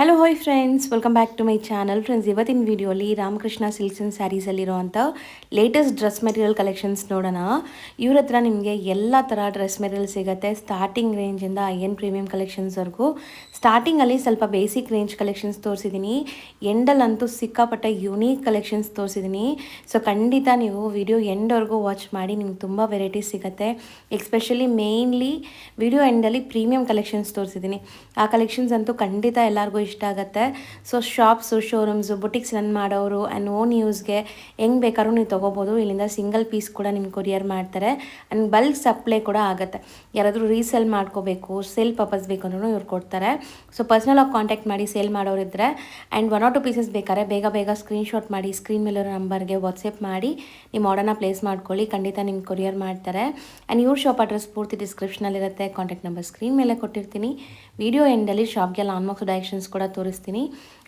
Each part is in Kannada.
Hello hi friends, welcome back to my channel. Friends, ಇವತ್ತಿನ ವಿಡಿಯೋಲಿ ರಾಮಕೃಷ್ಣ ಸಿಲ್ಕ್ಸ್ ಆ್ಯಂಡ್ ಸ್ಯಾರೀಸಲ್ಲಿರುವಂಥ ಲೇಟೆಸ್ಟ್ ಡ್ರೆಸ್ ಮೆಟೀರಿಯಲ್ ಕಲೆಕ್ಷನ್ಸ್ ನೋಡೋಣ. ಇವ್ರ ಹತ್ರ ನಿಮಗೆ ಎಲ್ಲ ಥರ ಡ್ರೆಸ್ ಮೆಟೀರಿಯಲ್ ಸಿಗುತ್ತೆ. ಸ್ಟಾರ್ಟಿಂಗ್ ರೇಂಜಿಂದ ಐಎನ್ ಪ್ರೀಮಿಯಂ ಕಲೆಕ್ಷನ್ಸ್ವರೆಗೂ. ಸ್ಟಾರ್ಟಿಂಗಲ್ಲಿ ಸ್ವಲ್ಪ ಬೇಸಿಕ್ ರೇಂಜ್ ಕಲೆಕ್ಷನ್ಸ್ ತೋರಿಸಿದ್ದೀನಿ. ಎಂಡಲ್ಲಂತೂ ಸಿಕ್ಕಾಪಟ್ಟೆ ಯುನೀಕ್ ಕಲೆಕ್ಷನ್ಸ್ ತೋರಿಸಿದ್ದೀನಿ. ಸೊ ಖಂಡಿತ ನೀವು ವಿಡಿಯೋ ಎಂಡ್ವರೆಗೂ ವಾಚ್ ಮಾಡಿ, ನಿಮ್ಗೆ ತುಂಬ ವೆರೈಟೀಸ್ ಸಿಗುತ್ತೆ. ಎಸ್ಪೆಷಲಿ ಮೇಯ್ನ್ಲಿ ವಿಡಿಯೋ ಎಂಡಲ್ಲಿ ಪ್ರೀಮಿಯಂ ಕಲೆಕ್ಷನ್ಸ್ ತೋರಿಸಿದ್ದೀನಿ. ಆ ಕಲೆಕ್ಷನ್ಸ್ ಅಂತೂ ಖಂಡಿತ ಎಲ್ಲರಿಗೂ ಇಷ್ಟ ಆಗುತ್ತೆ. So shops, showrooms, boutiques run ಮಾಡೋರು ಆ್ಯಂಡ್ ಓನ್ ಯೂಸ್ಗೆ ಹೆಂಗೆ ಬೇಕಾದ್ರೂ ನೀವು ತೊಗೋಬೋದು. ಇಲ್ಲಿಂದ ಸಿಂಗಲ್ ಪೀಸ್ ಕೂಡ ನಿಮ್ಗೆ ಕೊರಿಯರ್ ಮಾಡ್ತಾರೆ ಆ್ಯಂಡ್ ಬಲ್ಕ್ ಸಪ್ಲೈ ಕೂಡ ಆಗುತ್ತೆ. ಯಾರಾದರೂ ರೀಸೇಲ್ ಮಾಡ್ಕೋಬೇಕು, ಸೇಲ್ ಪರ್ಪಸ್ ಬೇಕು ಅಂದ್ರೂ ಇವ್ರು ಕೊಡ್ತಾರೆ. ಸೊ ಪರ್ಸ್ನಲಾಗಿ ಕಾಂಟ್ಯಾಕ್ಟ್ ಮಾಡಿ ಸೇಲ್ ಮಾಡೋರಿದ್ದರೆ ಆ್ಯಂಡ್ 1 or 2 ಪೀಸಸ್ ಬೇಕಾದ್ರೆ ಬೇಗ ಸ್ಕ್ರೀನ್ಶಾಟ್ ಮಾಡಿ ಸ್ಕ್ರೀನ್ ಮೇಲಿರೋ ನಂಬರ್ಗೆ ವಾಟ್ಸಪ್ ಮಾಡಿ ನಿಮ್ಮ ಆರ್ಡರ್ನ ಪ್ಲೇಸ್ ಮಾಡ್ಕೊಳ್ಳಿ. ಖಂಡಿತ ನಿಮ್ಗೆ ಕೊರಿಯರ್ ಮಾಡ್ತಾರೆ. ಆ್ಯಂಡ್ ಇವ್ರ ಶಾಪ್ ಅಡ್ರೆಸ್ ಪೂರ್ತಿ ಡಿಸ್ಕ್ರಿಪ್ಷನಲ್ಲಿರುತ್ತೆ. ಕಾಂಟ್ಯಾಕ್ಟ್ ನಂಬರ್ ಸ್ಕ್ರೀನ್ ಮೇಲೆ ಕೊಟ್ಟಿರ್ತೀನಿ. ವಿಡಿಯೋ ಎಂಡಲ್ಲಿ ಶಾಪ್ಗೆಲ್ಲ ಆಲ್ಮೋಸ್ಟ್ ಡೈರೆಕ್ಷನ್ಸ್ ಕೂಡ ತೋರಿಸ್ತೀನಿ.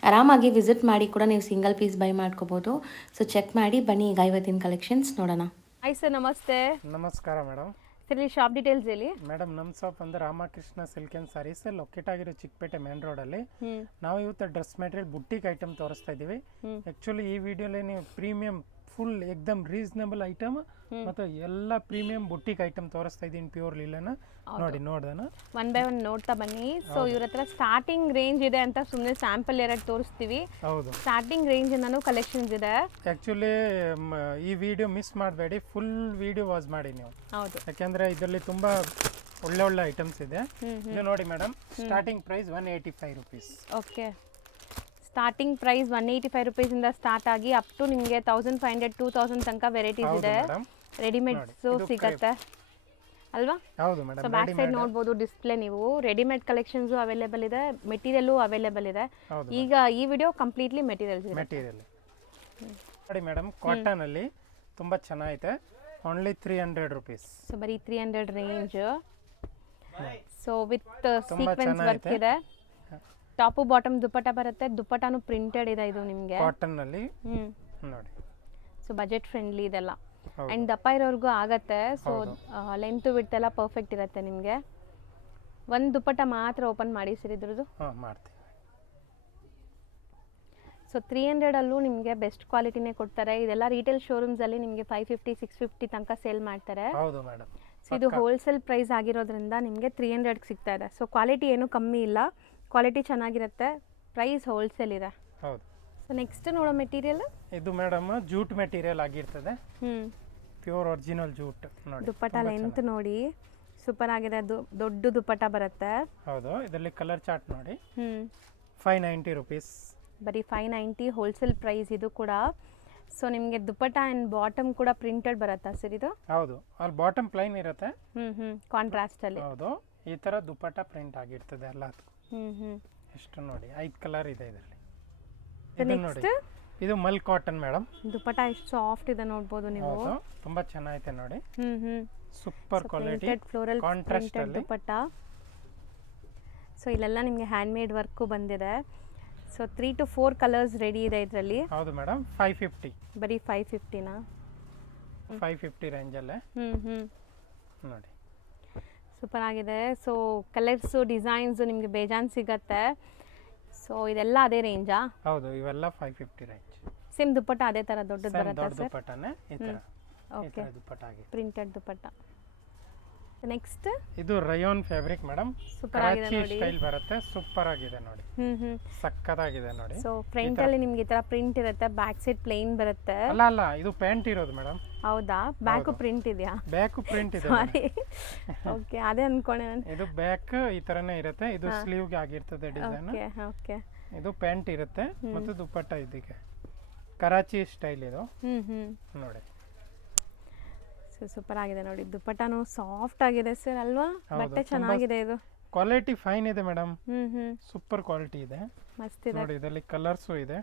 ಆರಾಮಾಗಿ ವಿಸಿಟ್ ಮಾಡಿ ಕೂಡ ನೀವು ಸಿಂಗಲ್ ಪೀಸ್ ಬೈ ಮಾಡ್ಕೋಬೋದು. ಸೊ ಚೆಕ್ ಮಾಡಿ ಬನ್ನಿ. ಈಗ ಇವತ್ತಿನ ಕಲೆಕ್ಷನ್ಸ್ ನೋಡೋಣ. ಹಾಯ್ ಸರ್, ನಮಸ್ತೆ. ನಮಸ್ಕಾರ ಮೇಡಮ್. ಸರ್, ಇಲ್ಲಿ ಶಾಪ್ ಡೀಟೇಲ್ಸ್ ಹೇಳಿ. ಮೇಡಮ್, ನಮ್ಮ ಶಾಪ್ ಅಂದ್ರೆ Ramakrishna silk and sarees locate ಆಗಿರೋ ಚಿಕ್ಕಪೇಟೆ ಮೇನ್ ರೋಡಲ್ಲಿ. ನಾವು ಇವತ್ತು ಡ್ರೆಸ್ ಮೆಟೀರಿಯಲ್ ಬುಟ್ಟಿಕ್ ಐಟಮ್ ತೋರಿಸ್ತಾ ಇದ್ದೀವಿ. ಆ್ಯಕ್ಚುಲಿ ಈ ವಿಡಿಯೋಲಿ ನೀವು ಪ್ರೀಮಿಯಂ ಫುಲ್ ಎಕ್ದಮ್ ರೀಸನಬಲ್ ಐಟಮ್ ಮತ್ತು ಎಲ್ಲ ಪ್ರೀಮಿಯಂ ಬುಟ್ಟಿಕ್ ಐಟಮ್ ತೋರಿಸ್ತಾ ಇದ್ದೀನಿ. ಪ್ಯೂರ್ ಲೀಲನ ನೋಡಿ ನೋಡ್ದನ ಒನ್ ಬೈ ಒನ್ ನೋಡ್ತಾ ಬನ್ನಿ. ಸೊ ಇವ್ರ ಹತ್ರ ಸ್ಟಾರ್ಟಿಂಗ್ ರೇಂಜ್ ಇದೆ ಅಂತ ಸುಮ್ಮನೆ ಸ್ಯಾಂಪಲ್ ಎರಡು ತೋರಿಸ್ತೀವಿ. ಹೌದು, ಸ್ಟಾರ್ಟಿಂಗ್ ರೇಂಜ್ ಇಂದನೂ ಕಲೆಕ್ಷನ್ಸ್ ಇದೆ. ಆ್ಯಕ್ಚುಲಿ ಈ ವಿಡಿಯೋ ಮಿಸ್ ಮಾಡಬೇಡಿ, ಫುಲ್ ವಿಡಿಯೋ ವಾಚ್ ಮಾಡಿ ನೀವು. ಹೌದು, ಯಾಕೆಂದರೆ ಇದರಲ್ಲಿ ತುಂಬ ಒಳ್ಳೆ ಐಟಮ್ಸ್ ಇದೆ. ಇದು ನೋಡಿ madam, starting price 185 rupees. Okay, starting price 185 ರುಪೀಸಿಂದ ಸ್ಟಾರ್ಟ್ ಆಗಿ ಅಪ್ ಟು ನಿಮಗೆ 1500 2000 ತನಕ ವೆರೈಟೀಸ್ ಇದೆ. ರೆಡಿಮೇಡ್ಸು ಸಿಗತ್ತೆ ಅಲ್ವಾ? ಹೌದು ಮೇಡಮ್. ಸೊ ಬ್ಯಾಕ್ ಸೈಡ್ ನೋಡ್ಬೋದು ಡಿಸ್ಪ್ಲೇ. ನೀವು ರೆಡಿಮೇಡ್ ಕಲೆಕ್ಷನ್ಸು ಅವೈಲೇಬಲ್ ಇದೆ, ಮೆಟೀರಿಯಲ್ಲು ಅವೈಲೇಬಲ್ ಇದೆ. ಈಗ ಈ ವಿಡಿಯೋ ಕಂಪ್ಲೀಟ್ಲಿ ಮೆಟೀರಿಯಲ್ ನೋಡಿ ಮೇಡಮ್, ಕಾಟನ್ ಅಲ್ಲಿ ತುಂಬಾ ಚೆನ್ನಾಗಿದೆ. Only 300 rupees. ಸೊ ಬರೀ 300 range. So with sequence work ಇದೆ. ಟಾಪು ಬಾಟಮ್ ದುಪ್ಪಟ್ಟ ಬರುತ್ತೆ. ದುಪ್ಪಟ್ಟನು ಪ್ರಿಂಟೆಡ್ ಇದೆ ಇದು ನಿಮಗೆ ಕಾಟನ್ ಅಲ್ಲಿ. ನೋಡಿ, ಸೊ ಬಜೆಟ್ ಫ್ರೆಂಡ್ಲಿ ಇದೆಲ್ಲ ಅಂಡ್ ದಪ್ಪ ಇರೋರ್ಗೂ ಆಗತ್ತೆ. ಸೊ ಲೆಂತ್ ವಿಡ್ತ್ ಎಲ್ಲ ಪರ್ಫೆಕ್ಟ್ ಇರುತ್ತೆ ನಿಮಗೆ. ಒಂದು ದುಪ್ಪಟ್ಟ ಮಾತ್ರ ಓಪನ್ ಮಾಡಿ ಸರ್ ಇದ್ರದ್ದು. ಮಾಡ್ತೀವಿ. ಸೊ 300 ಅಲ್ಲೂ ನಿಮಗೆ ಬೆಸ್ಟ್ ಕ್ವಾಲಿಟಿನೇ ಕೊಡ್ತಾರೆ. ಇದೆಲ್ಲ ರಿಟೇಲ್ ಶೋರೂಮ್ಸ್ ಅಲ್ಲಿ ನಿಮಗೆ 550 650 ತನಕ ಸೇಲ್ ಮಾಡ್ತಾರೆ. ಹೌದು ಮೇಡಮ್. ಸೊ ಇದು ಹೋಲ್ಸೇಲ್ ಪ್ರೈಸ್ ಆಗಿರೋದ್ರಿಂದ ನಿಮಗೆ 300 ಸಿಗ್ತಾ ಇದೆ. ಸೊ ಕ್ವಾಲಿಟಿ ಏನು ಕಮ್ಮಿ ಇಲ್ಲ, ಕ್ವಾಲಿಟಿ ಚೆನ್ನಾಗಿರುತ್ತೆ. ಪ್ರೈಸ್ ಹೋಲ್ಸೇಲ್ ಇದೆ. ಹೌದು. ಸೊ ನೆಕ್ಸ್ಟ್ ನೋಡೋ ಮೆಟೀರಿಯಲ್ ಇದು ಮೇಡಮ್ ಜೂಟ್ ಮೆಟೀರಿಯಲ್ ಆಗಿರ್ತದೆ. Pure original jute. ನೋಡಿ, ದುಪ್ಪಟ್ಟ ಲೆಂತ್ ನೋಡಿ ಸೂಪರ್ ಆಗಿದೆ. ದೊಡ್ಡ ದುಪ್ಪಟ್ಟ ಬರುತ್ತೆ. ಹೌದು. ಇದರಲ್ಲಿ ಕಲರ್ ಚಾರ್ಟ್ ನೋಡಿ. 590 ರುಪೀಸ್. ಬರೀ 590 ಹೋಲ್ಸೇಲ್ ಪ್ರೈಸ್ ಇದು ಕೂಡ. ಸೊ ನಿಮಗೆ ದುಪ್ಪಟ್ಟ ಆ್ಯಂಡ್ ಬಾಟಮ್ ಕೂಡ ಪ್ರಿಂಟೆಡ್ ಬರುತ್ತಾ ಸರ್ ಇದು? ಹೌದು, ಅಲ್ಲಿ ಬಾಟಮ್ ಪ್ಲೈನ್ ಇರುತ್ತೆ. ಕಾಂಟ್ರಾಸ್ಟ್ ಅಲ್ಲಿ. ಹೌದು, ಈ ತರ ದುಪ್ಪಟ್ಟ ಪ್ರಿಂಟ್ ಆಗಿರ್ತದೆ ಎಲ್ಲದಕ್ಕೂ. ಎಷ್ಟು ನೋಡಿ, 5 ಕಲರ್ ಇದೆ ಇದರಲ್ಲಿ. ಇದು ನೋಡಿ, ಇದು ಮಲ್ ಕಾಟನ್ ಮೇಡಮ್. ದುಪ್ಪಟ್ಟ ಎಷ್ಟು ಸಾಫ್ಟ್ ಇದೆ ನೋಡಬಹುದು ನೀವು. ತುಂಬಾ ಚೆನ್ನಾಗಿದೆ ನೋಡಿ. ಸೂಪರ್ ಕ್ವಾಲಿಟಿ ಫ್ಲೋರಲ್ ಕಾಂಟ್ರಾಸ್ಟ್ ಅಲ್ಲಿ ದುಪ್ಪಟ್ಟ. ಸೊ ಇಲ್ಲೆಲ್ಲ ನಿಮಗೆ ಹ್ಯಾಂಡ್ ಮೇಡ್ ವರ್ಕ್ ಬಂದಿದೆ. ಸೊ 3 to 4 ಕಲರ್ಸ್ ರೆಡಿ ಇದೆ ಇದರಲ್ಲಿ. ಹೌದು ಮೇಡಮ್. 550. ಬರೀ 550ನಾ? 550 ರೇಂಜ್ ಅಲ್ಲೇ ನೋಡಿ. ಸೂಪರ್ ಆಗಿದೆ. ಸೊ ಕಲರ್ಸ್ ಡಿಸೈನ್ಸ್ ನಿಮಗೆ ಬೇಜಾನ್ ಸಿಗತ್ತೆ. ಸೊ ಇದೆಲ್ಲ ಅದೇ ರೇಂಜಾ? ಹೌದು, ಇವೆಲ್ಲ 550 ರೇಂಜ್. ಸೇಮ್ ದುಪ್ಪಟ್ಟ ಅದೇ ತರ ದೊಡ್ಡದು ಬರುತ್ತೆ ಸರ್? ದುಪ್ಪಟ್ಟನೇ ಈ ತರ. ಓಕೆ, ದುಪ್ಪಟ್ಟ ಆಗಿದೆ, ಪ್ರಿಂಟೆಡ್ ದುಪ್ಪಟ್ಟ. ನೆಕ್ಸ್ಟ್ ಇದು ರಯಾನ್ ಫ್ಯಾಬ್ರಿಕ್ ಮೇಡಮ್. ಸೂಪರ್ ಆಗಿದೆ ನೋಡಿ. ಸ್ಟೈಲ್ ಬರುತ್ತೆ. ಸೂಪರ್ ಆಗಿದೆ ನೋಡಿ. ಸಕ್ಕತ್ತಾಗಿದೆ ನೋಡಿ. ಸೊ ಫ್ರಂಟ್ ಅಲ್ಲಿ ನಿಮಗೆ ಈ ತರ ಪ್ರಿಂಟ್ ಇರುತ್ತೆ, ಬ್ಯಾಕ್ ಸೈಡ್ ಪ್ಲೇನ್ ಬರುತ್ತೆ. ಅಲ್ಲ, ಇದು ಪ್ಯಾಂಟ್ ಇರೋದು ಮೇಡಮ್. ಹೌದಾ? ಬ್ಯಾಕ್ ಪ್ರಿಂಟ್ ಇದೆಯಾ? ಬ್ಯಾಕ್ ಪ್ರಿಂಟ್ ಇದೆ. ಸಾರಿ. ಓಕೆ, ಅದೇ ಅನ್ಕೊಂಡೆ ನಾನು. ಇದು ಬ್ಯಾಕ್ ಈ ತರನೇ ಇರುತ್ತೆ. ಇದು ಸ್ಲೀವ್ ಗೆ ಆಗಿರ್ತದೆ ಡಿಸೈನ್. ಓಕೆ. ಇದು ಪ್ಯಾಂಟ್ ಇರುತ್ತೆ ಮತ್ತು ದುಪ್ಪಟ್ಟ ಇದಕ್ಕೆ ಕರಾಚಿ ಸ್ಟೈಲ್ ಇದು. ನೋಡಿ, ಸೂಪರ್ ಆಗಿದೆ ನೋಡಿ. ದುಪ್ಪಟ್ಟನು ಸಾಫ್ಟ್ ಆಗಿದೆ ಸರ್ ಅಲ್ವಾ? ಬಟ್ಟೆ ಚೆನ್ನಾಗಿದೆ. ಇದು ಕ್ವಾಲಿಟಿ ಫೈನ್ ಇದೆ ಮೇಡಮ್. ಸೂಪರ್ ಕ್ವಾಲಿಟಿ ಇದೆ. ಮಸ್ತ್ ಇದೆ ನೋಡಿ. ಇದರಲ್ಲಿ ಕಲರ್ಸ್ ಇದೆ.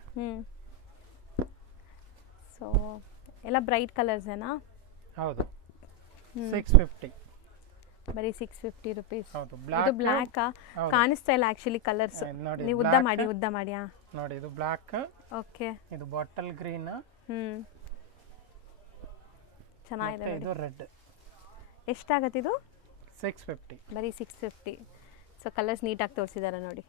ಸೊ ಎಲ್ಲ ಬ್ರೈಟ್ ಕಲರ್ಸ್ ಏನಾ? ಹೌದು. 650. ಬರೀ 650 ರುಪೀಸ್. ಹೌದು. ಇದು ಬ್ಲಾಕ್ ಕಾಣಿಸ್ತಾ ಇಲ್ಲ ಆಕ್ಚುಲಿ ಕಲರ್ಸ್. ನೀವು ಉದ್ದ ಮಾಡಿ ನೋಡಿ. ಇದು ಬ್ಲಾಕ್. ಓಕೆ. ಇದು ಬಾಟಲ್ ಗ್ರೀನ್. ಚೆನ್ನಾಗಿದೆ. ಇದು ರೆಡ್. ಎಷ್ಟಾಗತ್ತೆ ಇದು? 650. ಬರೀ 650. ಸೊ ಕಲರ್ಸ್ ನೀಟಾಗಿ ತೋರಿಸಿದ್ದಾರೆ ನೋಡಿ.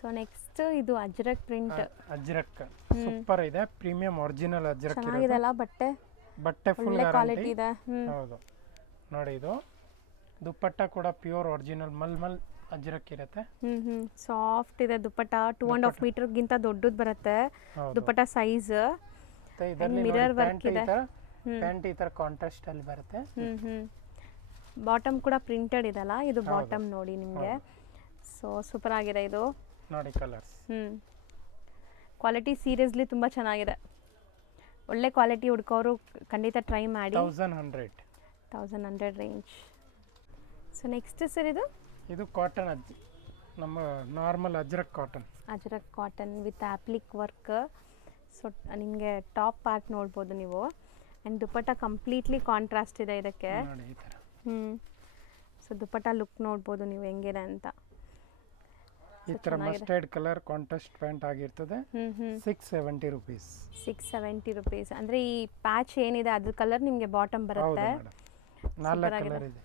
ಸೊ ನೆಕ್ಸ್ಟ್ ಇದು ಅಜ್ರಕ್ ಪ್ರಿಂಟ್ ಅಜ್ರಕ್ ಸೂಪರ್ ಇದೆ, ಪ್ರೀಮಿಯಂ ಒರಿಜಿನಲ್ ಅಜ್ರಕ್ ಚೆನ್ನಾಗಿದೆ ಅಲ್ಲ ಬಟ್ಟೆ ಫುಲ್ ಒಳ್ಳೆ ಕ್ವಾಲಿಟಿ ಗ್ಯಾರಂಟಿ. ಇದೆ. ಹೌದು ನೋಡಿ, ಇದು ದುಪ್ಪಟ್ಟ ಕೂಡ ಪ್ಯೂರ್ ಒರಿಜಿನಲ್ ಮಲ್ಮಲ್ ಅಜ್ರಕ್ ಇರುತ್ತೆ. ಸಾಫ್ಟ್ ಇದೆ ದುಪ್ಪಟ್ಟ. 2.5 ಮೀಟರ್ಗಿಂತ ದೊಡ್ಡದು ಬರುತ್ತೆ ಹೌದು. ದುಪ್ಪಟ್ಟ ಸೈಜ್. ಮತ್ತೆ ಇದರಲ್ಲಿ ಮಿರರ್ ಪ್ಯಾಂಟ್ ವರ್ಕ್ ಇದೆ. ಪ್ಯಾಂಟ್ ಈ ತರ ಕಾಂಟ್ರಾಸ್ಟ್ ಅಲ್ಲಿ ಬರುತ್ತೆ. ಬಾಟಮ್ ಕೂಡ ಪ್ರಿಂಟೆಡ್ ಇದಲ್ಲ, ಇದು ಬಾಟಮ್ ನೋಡಿ ನಿಮಗೆ. ಸೊ ಸೂಪರ್ ಆಗಿದೆ ಇದು ನೋಡಿ ಕಲರ್ಸ್. ಕ್ವಾಲಿಟಿ ಸೀರಿಯಸ್ಲಿ ತುಂಬ ಚೆನ್ನಾಗಿದೆ. ಒಳ್ಳೆ ಕ್ವಾಲಿಟಿ ಹುಡ್ಕೋರು ಖಂಡಿತ ಟ್ರೈ ಮಾಡಿ. 1100 ರೇಂಜ್. ಸೊ ನೆಕ್ಸ್ಟ್ ಸರ್ ಇದು ಕಾಟನ್ ನಮ್ಮ normal Ajrak cotton. Ajrak cotton with applique work. So ನಿಮಗೆ ಟಾಪ್ ಪಾರ್ಟ್ ನೋಡ್ಬೋದು ನೀವು. ಆ್ಯಂಡ್ ದುಪ್ಪಟ್ಟ ಕಂಪ್ಲೀಟ್ಲಿ ಕಾಂಟ್ರಾಸ್ಟ್ ಇದೆ ಇದಕ್ಕೆ. ನೋಡಿ ಈ ತರ. ಸೊ ದುಪ್ಪಟ್ಟ ಲುಕ್ ನೋಡ್ಬೋದು ನೀವು ಹೆಂಗಿದೆ ಅಂತ. ಈ ತರ ಮಸ್ಟರ್ಡ್ ಕಲರ್ ಕಾಂಟ್ರಾಸ್ಟ್ ಪ್ಯಾಂಟ್ ಆಗಿರ್ತದೆ. 670 rupees. 670 rupees. ಅಂದರೆ ಈ ಪ್ಯಾಚ್ ಏನಿದೆ ಅದ್ರ ಕಲರ್ ನಿಮಗೆ ಬಾಟಮ್ ಹೌದು ಬರುತ್ತೆ. ಮೇಡಮ್, 4 ಕಲರ್ ಇದೆ.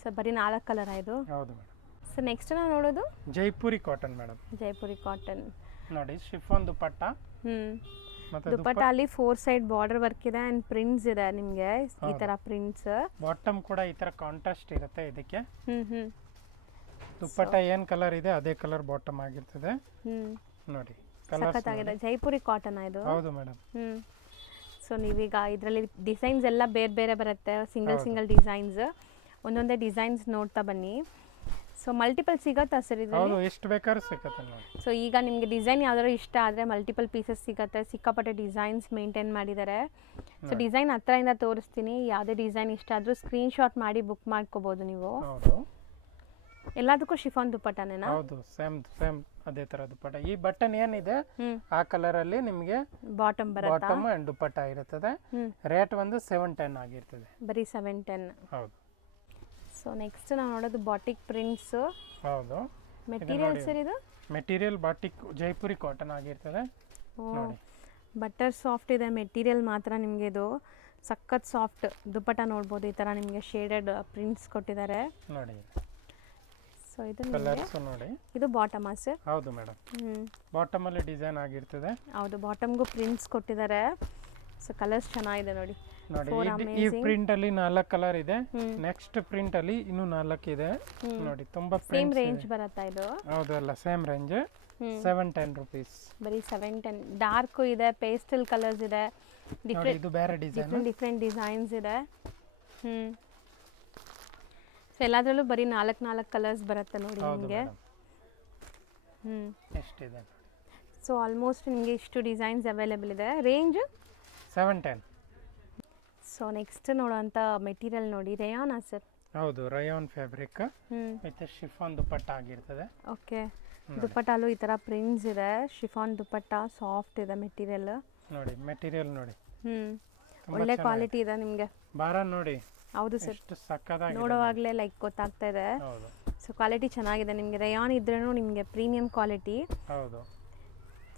ಸೊ ಬರೀ 4 ಕಲರ್ ಇದು. ಹೌದು ಮೇಡಮ್. ಸೊ ನೆಕ್ಸ್ಟ್ ನಾವು ನೋಡೋದು Jaipuri cotton madam. Jaipuri cotton. ನೋಡಿ ಶಿಫಾನ್ ದುಪ್ಪಟ್ಟ. ಮತ್ತೆ ದುಪ್ಪಟ್ಟ ಅಲ್ಲಿ 4 ಸೈಡ್ ಬಾರ್ಡರ್ ವರ್ಕ್ ಇದೆ ಆ್ಯಂಡ್ ಪ್ರಿಂಟ್ಸ್ ಇದೆ ನಿಮಗೆ ಈ ಥರ ಪ್ರಿಂಟ್ಸ್. ಬಾಟಮ್ ಕೂಡ ಈ ತರ ಕಾಂಟ್ರಾಸ್ಟ್ ಇರುತ್ತೆ ಇದಕ್ಕೆ. ದುಪ್ಪಟ್ಟ ಏನ್ ಕಲರ್ ಇದೆ ಅದೇ ಕಲರ್ ಬಾಟಮ್ ಆಗಿರ್ತದೆ. ನೋಡಿ ಸಖತ್ತಾಗಿದೆ. ಜೈಪುರಿ ಕಾಟನ್ ಇದು. ಹೌದು ಮೇಡಮ್. ಸೊ ನೀವೀಗ ಇದರಲ್ಲಿ ಡಿಸೈನ್ಸ್ ಎಲ್ಲ ಬೇರೆ ಬೇರೆ ಬರುತ್ತೆ. ಸಿಂಗಲ್ ಡಿಸೈನ್ಸ್, ಒಂದೊಂದೇ ಡಿಸೈನ್ಸ್ ನೋಡ್ತಾ ಬನ್ನಿ. ಸೊ ಮಲ್ಟಿಪಲ್ ಸಿಗತ್ತಾ ಸರ್ ಇದರಲ್ಲಿ? ಹೌದು, ಎಷ್ಟು ಬೇಕಾದ್ರೂ ಸಿಗುತ್ತೆ ನೋಡಿ. ಸೊ ಈಗ ನಿಮಗೆ ಡಿಸೈನ್ ಯಾವ್ದಾದ್ರು ಇಷ್ಟ ಆದರೆ ಮಲ್ಟಿಪಲ್ ಪೀಸಸ್ ಸಿಗುತ್ತೆ. ಸಿಕ್ಕಾಪಟ್ಟೆ ಡಿಸೈನ್ಸ್ ಮೇಂಟೈನ್ ಮಾಡಿದ್ದಾರೆ. ಸೊ ಡಿಸೈನ್ ಹತ್ರದಿಂದ ತೋರಿಸ್ತೀನಿ. ಯಾವುದೇ ಡಿಸೈನ್ ಇಷ್ಟ ಆದರೂ ಸ್ಕ್ರೀನ್ಶಾಟ್ ಮಾಡಿ ಬುಕ್ ಮಾಡ್ಕೋಬೋದು ನೀವು. ಹೌದು, ಎಲ್ಲದಕ್ಕೂ ಶಿಫಾನ್ ದುಪ್ಪಟ್ಟನೇನಾ? ಹೌದು, ಸೇಮ್ ಅದೇ ತರ ದುಪ್ಪಟ್ಟ. ಈ ಬಟನ್ ಏನಿದೆ ಆ ಕಲರ್ ಅಲ್ಲಿ ನಿಮಗೆ ಬಾಟಮ್ ಬರುತ್ತೆ. ಬಾಟಮ್ ಅಂಡ್ ದುಪ್ಪಟ್ಟ ಇರುತ್ತದೆ. ರೇಟ್ ಒಂದು 710 ಆಗಿರ್ತದೆ. ಬರೀ 710. ಹೌದು. ಸೊ ನೆಕ್ಸ್ಟ್ ನಾವು ನೋಡೋದು ಬಾಟಿಕ್ ಪ್ರಿಂಟ್ಸ್. ಹೌದು. ಮೆಟೀರಿಯಲ್ ಸರ್ ಇದು? ಮೆಟೀರಿಯಲ್ ಬಾಟಿಕ್ ಜೈಪುರಿ ಕಾಟನ್ ಆಗಿರ್ತದೆ. ನೋಡಿ ಬಟರ್ ಸಾಫ್ಟ್ ಇದೆ ಮೆಟೀರಿಯಲ್ ಮಾತ್ರ. ನಿಮಗೆ ಇದು ಸಖತ್ ಸಾಫ್ಟ್ ದುಪ್ಪಟ್ಟ ನೋಡ್ಬೋದು. ಈ ಥರ ನಿಮಗೆ ಶೇಡೆಡ್ ಪ್ರಿಂಟ್ಸ್ ಕೊಟ್ಟಿದ್ದಾರೆ ನೋಡಿ. ಸೊ ಇದು ಕಲರ್ಸ್ ನೋಡಿ. ಇದು ಬಾಟಮ್ ಸರ್? ಹೌದು ಮೇಡಮ್. ಬಾಟಮ್ ಅಲ್ಲಿ ಡಿಸೈನ್ ಆಗಿರ್ತದೆ. ಹೌದು, ಬಾಟಮ್ಗೂ ಪ್ರಿಂಟ್ಸ್ ಕೊಟ್ಟಿದ್ದಾರೆ. ಸೊ ಕಲರ್ಸ್ ಚೆನ್ನಾಗಿದೆ ನೋಡಿ. ನೋಡಿ ಈ ಪ್ರಿಂಟ್ ಅಲ್ಲಿ 4 ಕಲರ್ ಇದೆ. ನೆಕ್ಸ್ಟ್ ಪ್ರಿಂಟ್ ಅಲ್ಲಿ ಇನ್ನು 4 ಇದೆ ನೋಡಿ. ತುಂಬಾ ಸೇಮ್ ರೇಂಜ್ ಬರುತ್ತಾ ಇದು? ಹೌದು, ಅಲ್ಲ ಸೇಮ್ ರೇಂಜ್. 710 rupees. ಬರೀ 710. ಡಾರ್ಕ್ ಇದೆ, ಪೇಸ್ಟಲ್ ಕಲರ್ಸ್ ಇದೆ, ಇದು ಬೇರೆ ಡಿಸೈನ್, ಡಿಫ್ರೆಂಟ್ ಡಿಸೈನ್ಸ್ ಇದೆ. ಸೊ ಎಲ್ಲದರಲ್ಲೂ ಬರೀ 4 ಕಲರ್ಸ್ ಬರುತ್ತೆ ನೋಡಿ ನಿಮಗೆ. ಎಷ್ಟಿದೆ? ಸೊ ಆಲ್ಮೋಸ್ಟ್ ನಿಮಗೆ ಇಷ್ಟು ಡಿಸೈನ್ಸ್ ಅವೈಲೇಬಲ್ ಇದೆ. ರೇಂಜ್ 710. ಸೊ ನೆಕ್ಸ್ಟ್ ನೋಡೋಂಥ ಮೆಟೀರಿಯಲ್ ನೋಡಿ, ರೇಯಾನಾ ಸರ್? ಹೌದು, ರಯಾನ್ ಫ್ಯಾಬ್ರಿಕ್ ವಿತ್ ಶಿಫಾನ್ ದುಪ್ಪಟ್ಟ ಆಗಿರ್ತದೆ. ಓಕೆ. ದುಪ್ಪಟ್ಟಲ್ಲೂ ಈ ಥರ ಪ್ರಿಂಟ್ಸ್ ಇದೆ. ಶಿಫಾನ್ ದುಪ್ಪಟ್ಟ ಸಾಫ್ಟ್ ಇದೆ ಮೆಟೀರಿಯಲ್. ನೋಡಿ ಮೆಟೀರಿಯಲ್ ನೋಡಿ. ಒಳ್ಳೆ ಕ್ವಾಲಿಟಿ ಇದೆ ನಿಮಗೆ. ಬಾರ ನೋಡಿ. ಹೌದು ಸರ್, ಎಷ್ಟು ಸಕ್ಕತ್ತಾಗಿದೆ ನೋಡುವಾಗಲೇ ಲೈಕ್ ಗೊತ್ತಾಗ್ತಾ ಇದೆ. ಹೌದು. ಸೊ ಕ್ವಾಲಿಟಿ ಚೆನ್ನಾಗಿದೆ ನಿಮಗೆ. ರೇಯಾನ್ ಇದ್ರೂ ನಿಮಗೆ ಪ್ರೀಮಿಯಂ ಕ್ವಾಲಿಟಿ. ಹೌದು.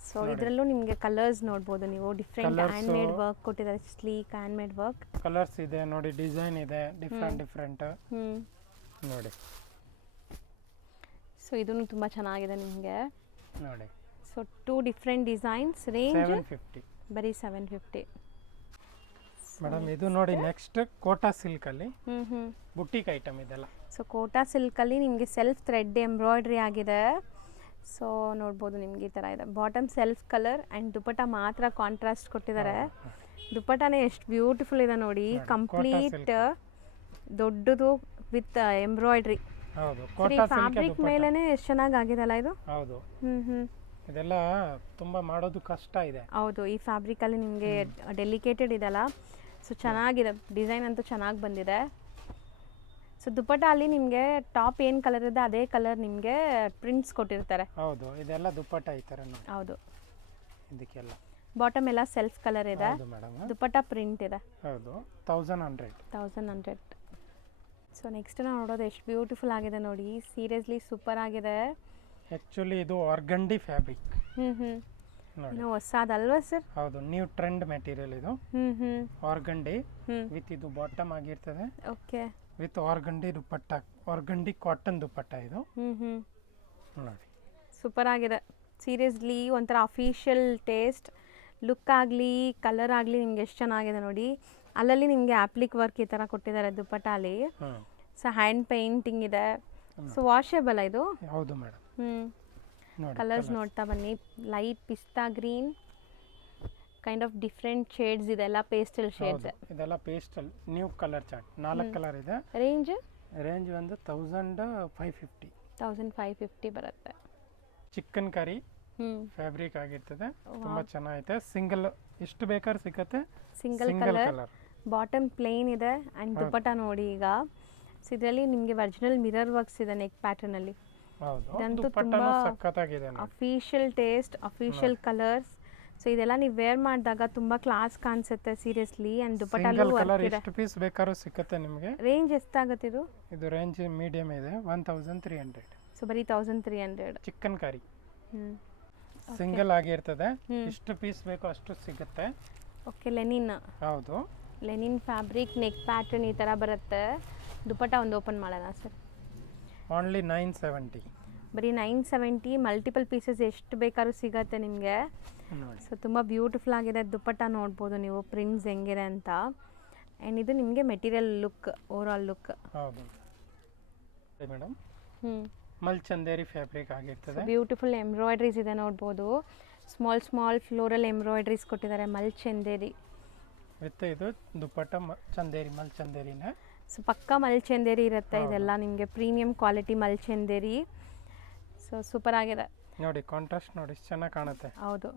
ಸೊ ಇದರಲ್ಲೂ ನಿಮಗೆ ಕಲರ್ಸ್ ನೋಡ್ಬೋದು ನೀವು. ಡಿಫ್ರೆಂಟ್ ಹ್ಯಾಂಡ್ ಮೇಡ್ ವರ್ಕ್ ಕೊಟ್ಟಿದ್ದಾರೆ, sleek hand made work. Colours ಇದೆ ನೋಡಿ, ಡಿಸೈನ್ ಇದೆ ಡಿಫ್ರೆಂಟ್ ನೋಡಿ. ಸೊ ಇದೂ ತುಂಬ ಚೆನ್ನಾಗಿದೆ ನಿಮಗೆ ನೋಡಿ. So 2 different designs. ರೇಂಜ್ 750. ಬರೀ 750. ಮೇಡಮ್ ಇದು ನೋಡಿ ನೆಕ್ಸ್ಟ್ ಕೋಟಾ ಸಿಲ್ಕ್ ಅಲ್ಲಿ ಬುಟ್ಟಿಕ್ ಐಟಮ್ ಇದೆಲ್ಲ. ಸೊ ಕೋಟಾ ಸಿಲ್ಕಲ್ಲಿ ನಿಮಗೆ ಸೆಲ್ಫ್ ಥ್ರೆಡ್ ಎಂಬ್ರಾಯ್ಡ್ರಿ ಆಗಿದೆ. ಸೊ ನೋಡ್ಬೋದು ನಿಮ್ಗೆ ಈ ಥರ ಇದೆ. ಬಾಟಮ್ ಸೆಲ್ಫ್ ಕಲರ್ ಆ್ಯಂಡ್ ದುಪ್ಪಟ್ಟ ಮಾತ್ರ ಕಾಂಟ್ರಾಸ್ಟ್ ಕೊಟ್ಟಿದ್ದಾರೆ. ದುಪ್ಪಟ್ಟನೇ ಎಷ್ಟು ಬ್ಯೂಟಿಫುಲ್ ಇದೆ ನೋಡಿ. ಕಂಪ್ಲೀಟ್ ದೊಡ್ಡದು ವಿತ್ ಎಂಬ್ರಾಯ್ಡ್ರಿ. ಹೌದು, ಫ್ಯಾಬ್ರಿಕ್ ಮೇಲೆನೆ ಎಷ್ಟು ಚೆನ್ನಾಗಿ ಆಗಿದೆಲ್ಲ ಇದು. ಹೌದು. ಇದೆಲ್ಲ ತುಂಬಾ ಮಾಡೋದು ಕಷ್ಟ ಇದೆ. ಹೌದು, ಈ ಫ್ಯಾಬ್ರಿಕಲ್ಲಿ ನಿಮಗೆ ಡೆಲಿಕೇಟೆಡ್ ಇದೆಲ್ಲ. ಸೊ ಚೆನ್ನಾಗಿದೆ, ಡಿಸೈನ್ ಅಂತೂ ಚೆನ್ನಾಗಿ ಬಂದಿದೆ. ಸೊ ದುಪ್ಪಟ್ಟ ಅಲ್ಲಿ ನಿಮಗೆ ಟಾಪ್ ಏನು ಕಲರ್ ಇದೆ ಅದೇ ಕಲರ್ ನಿಮಗೆ ಪ್ರಿಂಟ್ಸ್ ಕೊಟ್ಟಿರ್ತಾರೆ. ಹೌದು, ಇದೆಲ್ಲ ದುಪ್ಪಟ್ಟ ಈ ಥರ ನೋಡಿ. ಹೌದು, ಇದಕ್ಕೆಲ್ಲ ಬಾಟಮ್ ಎಲ್ಲ ಸೆಲ್ಫ್ ಕಲರ್ ಇದೆ. ಹೌದು ಮೇಡಮ್. ದುಪ್ಪಟ್ಟ ಪ್ರಿಂಟ್ ಇದೆ. ಹೌದು, 1100. ಸೊ ನೆಕ್ಸ್ಟ್ ನಾವು ನೋಡೋದು ಎಷ್ಟು ಬ್ಯೂಟಿಫುಲ್ ಆಗಿದೆ ನೋಡಿ. ಸೀರಿಯಸ್ಲಿ ಸೂಪರ್ ಆಗಿದೆ. ಆಕ್ಚುಲಿ ಇದು ಆರ್ಗಂಡಿ ಫ್ಯಾಬ್ರಿಕ್. ಇನ್ನು ಹೊಸದಲ್ವಾ ಸರ್? ಹೌದು, ನ್ಯೂ ಟ್ರೆಂಡ್ ಮೆಟೀರಿಯಲ್ ಇದು. ಆರ್ಗಂಡಿ ವಿತ್ ಇದು ಬಾಟಮ್ ಆಗಿರ್ತದೆ. ಓಕೆ. ವಿತ್ ಆರ್ಗಂಡಿ ದುಪ್ಪಟ್ಟ, ಆರ್ಗಂಡಿ ಕಾಟನ್ ದುಪ್ಪಟ್ಟ ಇದು ನೋಡಿ. ಸೂಪರ್ ಆಗಿದೆ ಸೀರಿಯಸ್ಲಿ, ಒಂಥರ ಅಫಿಷಿಯಲ್ ಟೇಸ್ಟ್. ಲುಕ್ ಆಗಲಿ ಕಲರ್ ಆಗಲಿ ನಿಮ್ಗೆ ಎಷ್ಟು ಚೆನ್ನಾಗಿದೆ ನೋಡಿ. ಅಲ್ಲಲ್ಲಿ ನಿಮಗೆ ಆಪ್ಲಿಕ್ ವರ್ಕ್ ಈ ಥರ ಕೊಟ್ಟಿದ್ದಾರೆ ದುಪ್ಪಟ್ಟಾಲಿ. ಸೊ ಹ್ಯಾಂಡ್ ಪೇಂಟಿಂಗ್ ಇದೆ. ಸೊ ವಾಷೇಬಲ್ ಇದು. ಹೌದು ಮೇಡಮ್. ಕಲರ್ಸ್ ನೋಡ್ತಾ ಬನ್ನಿ. ಲೈಟ್ ಪಿಸ್ತಾ green, kind of different shades ಇದೆಲ್ಲ ಪೇಸ್ಟಲ್ ಶೇಡ್ಸ್. ಇದೆಲ್ಲ pastel new colour chart. 4 colour ಇದೆ. ರೇಂಜ್ ಒಂದು 1550. 1550 ಬರುತ್ತೆ. ಚಿಕನ್ ಕರಿ ಫ್ಯಾಬ್ರಿಕ್ ಆಗಿರ್ತದೆ. ತುಂಬಾ ಚೆನ್ನಾಗೈತೆ. ಸಿಂಗಲ್ ಎಷ್ಟು ಬೇಕಾದ್ರೂ ಸಿಕ್ಕತ್ತೆ. ಸಿಂಗಲ್ ಕಲರ್, ಬಾಟಮ್ ಪ್ಲೇನ್ ಇದೆ ಆ್ಯಂಡ್ ದುಪ್ಪಟ್ಟ ನೋಡಿ ಈಗ. ಸೊ ಇದರಲ್ಲಿ ನಿಮಗೆ ಒರಿಜಿನಲ್ ಮಿರರ್ ವರ್ಕ್ಸ್ ಇದೆ ನೆಕ್ ಪ್ಯಾಟರ್ನ್ ಅಲ್ಲಿ. ಇದಂತೂ ತುಂಬ official taste, official colours. So ಇದೆಲ್ಲ ನೀವು ವೇರ್ ಮಾಡಿದಾಗ ತುಂಬ ಕ್ಲಾಸ್ ಕಾಣಿಸುತ್ತೆ ಸೀರಿಯಸ್ಲಿ. ಆ್ಯಂಡ್ ದುಪ್ಪಟ್ಟಲ್ಲೂ ವರ್ಕ್ ಇದೆ. ಎಷ್ಟು ಪೀಸ್ ಬೇಕಾದ್ರೂ ಸಿಕ್ಕತ್ತೆ ನಿಮಗೆ. ರೇಂಜ್ ಎಷ್ಟಾಗುತ್ತೆ ಇದು? ಇದು ರೇಂಜ್ ಮೀಡಿಯಂ ಇದೆ, 1300. ಸೊ ಬರೀ 1300. ಚಿಕನ್ ಕರಿ ಸಿಂಗಲ್ ಆಗಿರ್ತದೆ. ಎಷ್ಟು ಪೀಸ್ ಬೇಕೋ ಅಷ್ಟು ಸಿಗುತ್ತೆ. Okay, Lenin. ಹೌದು, ಲೆನಿನ್ ಫ್ಯಾಬ್ರಿಕ್, ನೆಕ್ ಪ್ಯಾಟರ್ನ್ ಈ ಥರ ಬರುತ್ತೆ. ದುಪ್ಪಟ್ಟ ಒಂದು ಓಪನ್ ಮಾಡೋಣ ಸರ್. ಓನ್ಲಿ 970. ಬರೀ 970. ಮಲ್ಟಿಪಲ್ ಪೀಸಸ್ ಎಷ್ಟು ಬೇಕಾದ್ರೂ ಸಿಗತ್ತೆ ನಿಮಗೆ. ಸೊ ತುಂಬ ಬ್ಯೂಟಿಫುಲ್ ಆಗಿದೆ. ದುಪ್ಪಟ್ಟ ನೋಡ್ಬೋದು ನೀವು ಪ್ರಿಂಟ್ಸ್ ಹೆಂಗಿದೆ ಅಂತ. ಆ್ಯಂಡ್ ಇದು ನಿಮಗೆ material look, over all look. ಹೌದು ಮೇಡಮ್. ಮಲ್ಚಂದೇರಿ ಫ್ಯಾಬ್ರಿಕ್ ಆಗಿರ್ತದೆ. ಬ್ಯೂಟಿಫುಲ್ ಎಂಬ್ರಾಯ್ಡ್ರೀಸ್ ಇದೆ ನೋಡ್ಬೋದು. ಸ್ಮಾಲ್ ಸ್ಮಾಲ್ ಫ್ಲೋರಲ್ ಎಂಬ್ರಾಯ್ಡ್ರೀಸ್ ಕೊಟ್ಟಿದ್ದಾರೆ. ಮಲ್ಚಂದೇರಿ ವಿತ್ ಇದು ದುಪ್ಪಟ್ಟ ಚಂದೇರಿ, ಮಲ್ಚಂದೇರಿನೇ. ಸೊ ಪಕ್ಕ ಮಲ್ಚಂದೇರಿ ಇರುತ್ತೆ. ಇದೆಲ್ಲ ನಿಮಗೆ ಪ್ರೀಮಿಯಂ ಕ್ವಾಲಿಟಿ ಮಲ್ಚಂದೇರಿ. ಸೊ ಸೂಪರ್ ಆಗಿದೆ ನೋಡಿ. ಕಾಂಟ್ರಾಸ್ಟ್ ನೋಡಿ ಎಷ್ಟು ಚೆನ್ನಾಗಿ ಕಾಣುತ್ತೆ. ಹೌದು,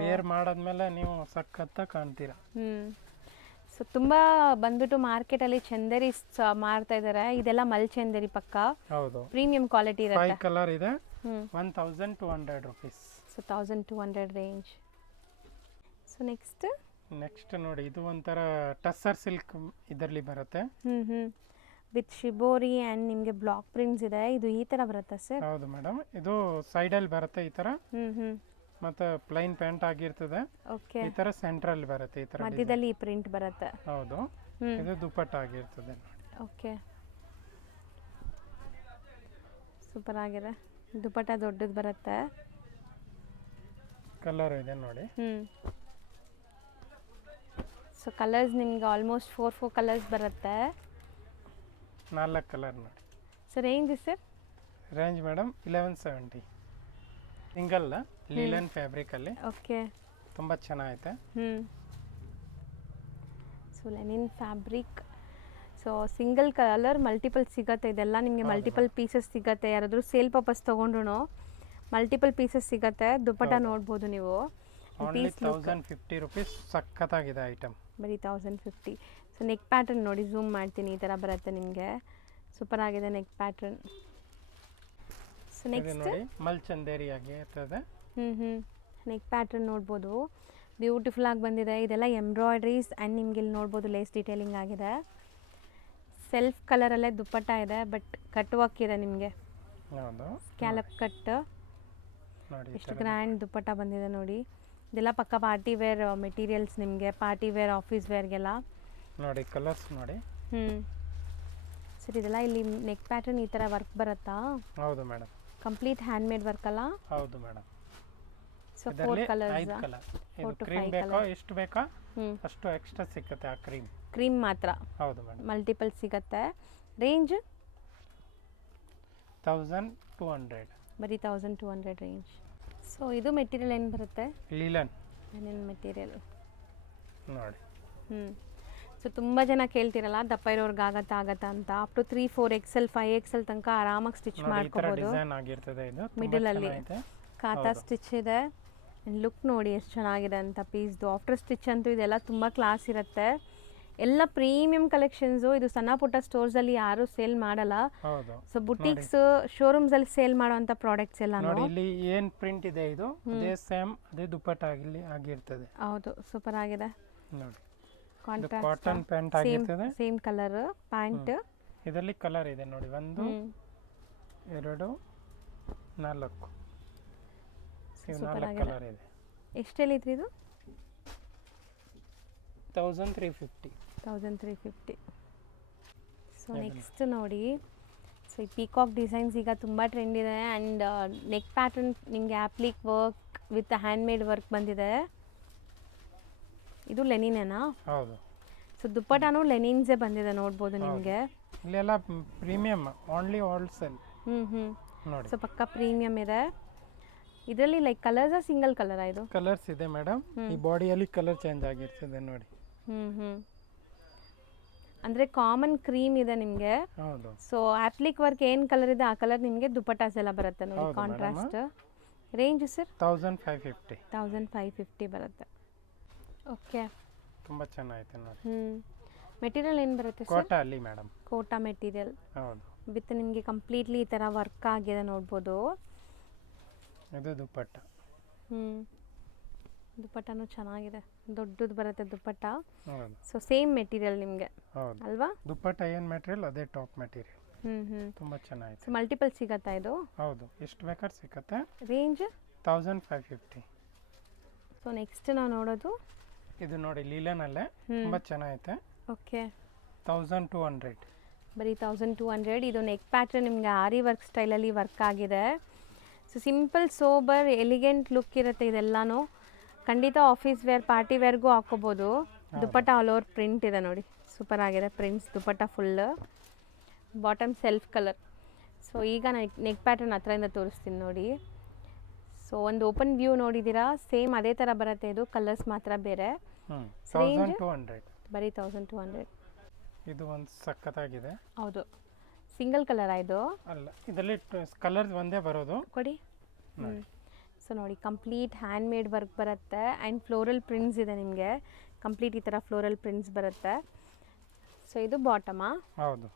ವೇರ್ ಮಾಡಾದ್ಮೇಲೆ ನೀವು ಸಖತ್ತಾಗಿ ಕಾಣ್ತೀರಾ. ಸೊ ತುಂಬ ಬಂದ್ಬಿಟ್ಟು ಮಾರ್ಕೆಟಲ್ಲಿ ಚಂದೇರಿ ಮಾರ್ತಾ ಇದ್ದಾರೆ. ಇದೆಲ್ಲ ಮಲ್ಚಂದೇರಿ ಪಕ್ಕ. ಹೌದು, ಪ್ರೀಮಿಯಂ ಕ್ವಾಲಿಟಿ ಇರುತ್ತೆ. 5 ಕಲರ್ ಇದೆ. 1200 rupees. So 1200 range. So next ನೋಡಿ, ಇದು ಒಂಥರ ಟಸ್ಸರ್ ಸಿಲ್ಕ್ ಇದರಲ್ಲಿ ಬರುತ್ತೆ. ವಿತ್ ಶಿಬೋರಿ ಆ್ಯಂಡ್ ನಿಮಗೆ ಬ್ಲಾಕ್ ಪ್ರಿಂಟ್ಸ್ ಇದೆ. ಇದು ಈ ಥರ ಬರುತ್ತೆ ಸರ್? ಹೌದು ಮೇಡಮ್. ಇದು ಸೈಡಲ್ಲಿ ಬರುತ್ತೆ ಈ ಥರ. ಮತ್ತೆ ಪ್ಲೈನ್ ಪ್ಯಾಂಟ್ ಆಗಿರ್ತದೆ. ಓಕೆ, ಈ ತರ ಸೆಂಟ್ರಲ್ ಬರುತ್ತೆ. ಈ ತರ ಮಧ್ಯದಲ್ಲಿ ಈ ಪ್ರಿಂಟ್ ಬರುತ್ತೆ. ಹೌದು, ಇದು ದುಪ್ಪಟ್ಟ ಆಗಿರ್ತದೆ. ಓಕೆ, ಸೂಪರ್ ಆಗಿದೆ. ದುಪ್ಪಟ್ಟ ದೊಡ್ಡದು ಬರುತ್ತೆ. ಕಲರ್ ಇದೆ ನೋಡಿ. ಸೊ ಕಲರ್ಸ್ ನಿಮ್ಗೆ ಆಲ್ಮೋಸ್ಟ್ 4 ಕಲರ್ಸ್ ಬರುತ್ತೆ. 4 ಕಲರ್ ನೋಡಿ. So range sir? Range madam 1170. Single ಲೀಲನ್ fabric ಅಲ್ಲಿ. ಓಕೆ, ತುಂಬಾ ಚೆನ್ನಾಗೈತೆ. So Lenin fabric. So single colour multiple ಸಿಗುತ್ತೆ. ಇದೆಲ್ಲ ನಿಮಗೆ ಮಲ್ಟಿಪಲ್ ಪೀಸಸ್ ಸಿಗುತ್ತೆ. ಯಾರಾದರೂ ಸೇಲ್ ಪರ್ಪಸ್ ತೊಗೊಂಡ್ರು ಮಲ್ಟಿಪಲ್ ಪೀಸಸ್ ಸಿಗುತ್ತೆ. ದುಪ್ಪಟ್ಟ ನೋಡ್ಬೋದು ನೀವು. Only 1050 rupees. ಸಖತ್ತಾಗಿದೆ ಐಟಮ್. ಬರೀ 1050. ಸೊ ನೆಕ್ ಪ್ಯಾಟರ್ನ್ ನೋಡಿ, ಝೂಮ್ ಮಾಡ್ತೀನಿ. ಈ ಥರ ಬರುತ್ತೆ ನಿಮಗೆ. ಸೂಪರ್ ಆಗಿದೆ ನೆಕ್ ಪ್ಯಾಟರ್ನ್. ಸೊ ನೆಕ್ಸ್ಟ್ ನೋಡಿ, ಮಲ್ಚಂದೇರಿ ಆಗಿರ್ತದೆ. ನೆಕ್ ಪ್ಯಾಟರ್ನ್ ನೋಡ್ಬೋದು, ಬ್ಯೂಟಿಫುಲ್ ಆಗಿ ಬಂದಿದೆ. ಇದೆಲ್ಲ ಎಂಬ್ರಾಯ್ಡ್ರೀಸ್ ಆ್ಯಂಡ್ ನಿಮ್ಗೆ ಇಲ್ಲಿ ನೋಡ್ಬೋದು ಲೇಸ್ ಡೀಟೇಲಿಂಗ್ ಆಗಿದೆ. ಸೆಲ್ಫ್ ಕಲರಲ್ಲೇ ದುಪ್ಪಟ್ಟ ಇದೆ, ಬಟ್ ಕಟ್ ವರ್ಕ್ ಇದೆ ನಿಮಗೆ. ಹೌದು, ಸ್ಕ್ಯಾಲಪ್ ಕಟ್ ನೋಡಿ. ಎಷ್ಟು ಗ್ರ್ಯಾಂಡ್ ದುಪ್ಪಟ್ಟ ಬಂದಿದೆ ನೋಡಿ. ಇದೆಲ್ಲ ಪಕ್ಕ ಪಾರ್ಟಿ ವೇರ್ ಮೆಟೀರಿಯಲ್ಸ್ ನಿಮಗೆ. ಪಾರ್ಟಿ ವೇರ್, ಆಫೀಸ್ ವೇರ್ಗೆಲ್ಲ ನೋಡಿ. ಕಲರ್ಸ್ ನೋಡಿ. ಸರ್ ಇದೆಲ್ಲ ಇಲ್ಲಿ ನೆಕ್ ಪ್ಯಾಟರ್ನ್ ಈ ಥರ ವರ್ಕ್ ಬರುತ್ತಾ? ಹೌದು madam. Complete hand made work ಅಲ್ಲ? ಹೌದು ಮೇಡಮ್. So 4 colours. 5 ಕಲರ್. ಇದು ಕ್ರೀಮ್ ಬೇಕೋ ಎಷ್ಟು ಬೇಕಾ ಅಷ್ಟು ಎಕ್ಸ್ಟ್ರಾ ಸಿಗುತ್ತೆ. ಆ ಕ್ರೀಮ್ ಮಾತ್ರ. ಹೌದು ಮೇಡಮ್. ಮಲ್ಟಿಪಲ್ ಸಿಗುತ್ತೆ. ರೇಂಜ್ 1200. ಬರೀ 1200 ರೇಂಜ್. ಸೊ ಇದು ಮೆಟೀರಿಯಲ್ ಏನು ಬರುತ್ತೆ? ಲೀಲನ್ ಮೆಟೀರಿಯಲ್ ನೋಡಿ. ಸೊ ತುಂಬ ಜನ ಕೇಳ್ತಿರಲ್ಲ ದಪ್ಪ ಇರೋರ್ಗೆ ಆಗತ್ತಾ ಅಂತ. ಅಪ್ ಟು 3, 4 XL, 5 XL ತನಕ ಆರಾಮಾಗಿ ಸ್ಟಿಚ್ ಮಾಡ್ಕೋಬೋದು. ಮಿಡಲಲ್ಲಿ ಕಾತಾ ಸ್ಟಿಚ್ ಇದೆ. ಲುಕ್ ನೋಡಿ ಎಷ್ಟು ಚೆನ್ನಾಗಿದೆ ಅಂತ ಪೀಸ್ದು. ಆಫ್ಟರ್ ಸ್ಟಿಚ್ ಅಂತೂ ಇದೆಲ್ಲ ತುಂಬ ಕ್ಲಾಸ್ ಇರುತ್ತೆ. ಎಲ್ಲ ಪ್ರೀಮಿಯಂ ಕಲೆಕ್ಷನ್ಸು. ಇದು ಸಣ್ಣ ಪುಟ್ಟ ಸ್ಟೋರ್ಸಲ್ಲಿ ಯಾರೂ ಸೇಲ್ ಮಾಡಲ್ಲ. ಸೊ ಬುಟೀಕ್ಸ್, ಶೋರೂಮ್ಸಲ್ಲಿ ಸೇಲ್ ಮಾಡೋವಂಥ ಪ್ರಾಡಕ್ಟ್ಸ್ ಎಲ್ಲ ನೋಡಿ. ಇಲ್ಲಿ ಏನು ಪ್ರಿಂಟ್ ಇದೆ ಇದು ಅದೇ ಸೇಮ್ ಅದೇ ದುಪ್ಪಟ್ಟ ಆಗಿರ್ತದೆ. ಹೌದು, ಸೂಪರ್ ಆಗಿದೆ ನೋಡಿ. ಕಾಂಟ್ರಾಸ್ಟ್ ಕಾಟನ್ ಪ್ಯಾಂಟ್ ಆಗಿರ್ತದೆ. Same colour pant. ಇದರಲ್ಲಿ ಕಲರ್ ಇದೆ ನೋಡಿ. 1, 2, 4. ಇವು 4 ಕಲರ್ ಇದೆ. ಎಷ್ಟು ಹೇಳಿದ್ರಿ ಇದು? 1350. 1350. ಸೊ ನೆಕ್ಸ್ಟ್ ನೋಡಿ, ಸೊ ಈ ಪೀಕಾಕ್ ಡಿಸೈನ್ಸ್ ಈಗ ತುಂಬ ಟ್ರೆಂಡ್ ಇದೆ ಆ್ಯಂಡ್ ನೆಕ್ ಪ್ಯಾಟರ್ನ್ ನಿಮಗೆ applique work with hand made work ಬಂದಿದೆ. ಇದು ಲೆನಿನೇನಾ? ಹೌದು. ಸೊ ದುಪ್ಪಟಾನು ಲೆನಿನ್ಸೇ ಬಂದಿದೆ ನೋಡ್ಬೋದು ನಿಮಗೆ. ಇಲ್ಲೆಲ್ಲ ಪ್ರೀಮಿಯಮ್, ಓನ್ಲಿ ಹೋಲ್ಸೇಲ್. ನೋಡಿ. ಸೊ ಪಕ್ಕ ಪ್ರೀಮಿಯಮ್ ಇದೆ. ಇದರಲ್ಲಿ ಲೈಕ್ ಕಲರ್ಸಾ ಸಿಂಗಲ್ ಕಲರಾ ಇದು? ಕಲರ್ಸ್ ಇದೆ ಮೇಡಮ್. ಈ ಬಾಡಿಯಲ್ಲಿ ಕಲರ್ ಚೇಂಜ್ ಆಗಿರ್ತದೆ ನೋಡಿ. ಅಂದರೆ ಕಾಮನ್ ಕ್ರೀಮ್ ಇದೆ ನಿಮಗೆ. ಹೌದು. ಸೊ ಆಪ್ಲಿಕ್ ವರ್ಕ್ ಏನು ಕಲರ್ ಇದೆ ಆ ಕಲರ್ ನಿಮಗೆ ದುಪ್ಪಟಾಸ್ ಎಲ್ಲ ಬರುತ್ತೆ ನೋಡಿ, ಕಾಂಟ್ರಾಸ್ಟ್. Range sir? 1550. 1550 ಬರುತ್ತೆ. ಓಕೆ, ತುಂಬ ಚೆನ್ನಾಗಿದೆ ನೋಡಿ. ಮೆಟೀರಿಯಲ್ ಏನು ಬರುತ್ತೆ ಸರ್? ಕೋಟಾ ಅಲ್ಲಿ ಮೇಡಮ್. ಕೋಟಾ ಮೆಟೀರಿಯಲ್. ಹೌದು. ವಿತ್ ನಿಮಗೆ ಕಂಪ್ಲೀಟ್ಲಿ ಈ ಥರ ವರ್ಕ್ ಆಗಿದೆ ನೋಡ್ಬೋದು. ಇದು ದುಪ್ಪಟ್ಟ. ದುಪ್ಪಟ್ಟನೂ ಚೆನ್ನಾಗಿದೆ, ದೊಡ್ಡದು ಬರುತ್ತೆ ದುಪ್ಪಟ್ಟ. ಹೌದು. ಸೊ ಸೇಮ್ ಮೆಟೀರಿಯಲ್ ನಿಮಗೆ ಅಲ್ವಾ? ದುಪ್ಪಟ್ಟ ಏನು ಮೆಟೀರಿಯಲ್ ಅದೇ ಟಾಪ್ ಮೆಟೀರಿಯಲ್. ತುಂಬ ಚೆನ್ನಾಗಿದೆ. ಸೊ ಮಲ್ಟಿಪಲ್ ಸಿಗತ್ತಾ ಇದು? ಹೌದು, ಎಷ್ಟು ಬೇಕಾದ್ರೆ ಸಿಗುತ್ತೆ. ರೇಂಜ್ 1550. ಸೊ ನೆಕ್ಸ್ಟ್ ನಾವು ನೋಡೋದು ಇದು ನೋಡಿ, ಲೀಲನಲ್ಲೇ ತುಂಬ ಚೆನ್ನಾಗೈತೆ. ಓಕೆ, 1200. ಬರೀ 1200. ಇದು ನೆಕ್ ಪ್ಯಾಟರ್ನ್ ನಿಮಗೆ ಆರಿ ವರ್ಕ್ ಸ್ಟೈಲಲ್ಲಿ ವರ್ಕ್ ಆಗಿದೆ. So simple sober elegant look ಇರುತ್ತೆ ಇದೆಲ್ಲನೂ. ಖಂಡಿತ ಆಫೀಸ್ ವೇರ್ ಪಾರ್ಟಿ ವೇರ್ಗೂ ಹಾಕೋಬೋದು. ದುಪ್ಪಟ್ಟ ಆಲ್ ಓವರ್ ಪ್ರಿಂಟ್ ಇದೆ ನೋಡಿ, ಸೂಪರ್ ಆಗಿದೆ prints. Dupatta full bottom self colour. So ಈಗ ನೆಕ್ ಪ್ಯಾಟರ್ನ್ ಹತ್ರದಿಂದ ತೋರಿಸ್ತೀನಿ ನೋಡಿ. ಸೊ ಒಂದು ಓಪನ್ ವ್ಯೂ ನೋಡಿದ್ದೀರಾ, ಸೇಮ್ ಅದೇ ಥರ ಬರುತ್ತೆ. ಇದು ಕಲರ್ಸ್ ಮಾತ್ರ ಬೇರೆ. 1200. ಬರೀ 1200. ಇದು ಒಂದು ಸಖತ್ತಾಗಿದೆ. ಹೌದು, ಸಿಂಗಲ್ ಕಲರ್ ಇದು ಅಲ್ಲ, ಇದರಲ್ಲಿ ಕಲರ್ಸ್ ಒಂದೇ ಬರೋದು. ಕೊಡಿ. ಸೊ ನೋಡಿ, ಕಂಪ್ಲೀಟ್ ಹ್ಯಾಂಡ್ ಮೇಡ್ ವರ್ಕ್ ಬರುತ್ತೆ ಆ್ಯಂಡ್ ಫ್ಲೋರಲ್ ಪ್ರಿಂಟ್ಸ್ ಇದೆ ನಿಮಗೆ. ಕಂಪ್ಲೀಟ್ ಈ ಥರ ಫ್ಲೋರಲ್ ಪ್ರಿಂಟ್ಸ್ ಬರುತ್ತೆ. ಸೊ ಇದು ಬಾಟಮಾ? ಹೌದು,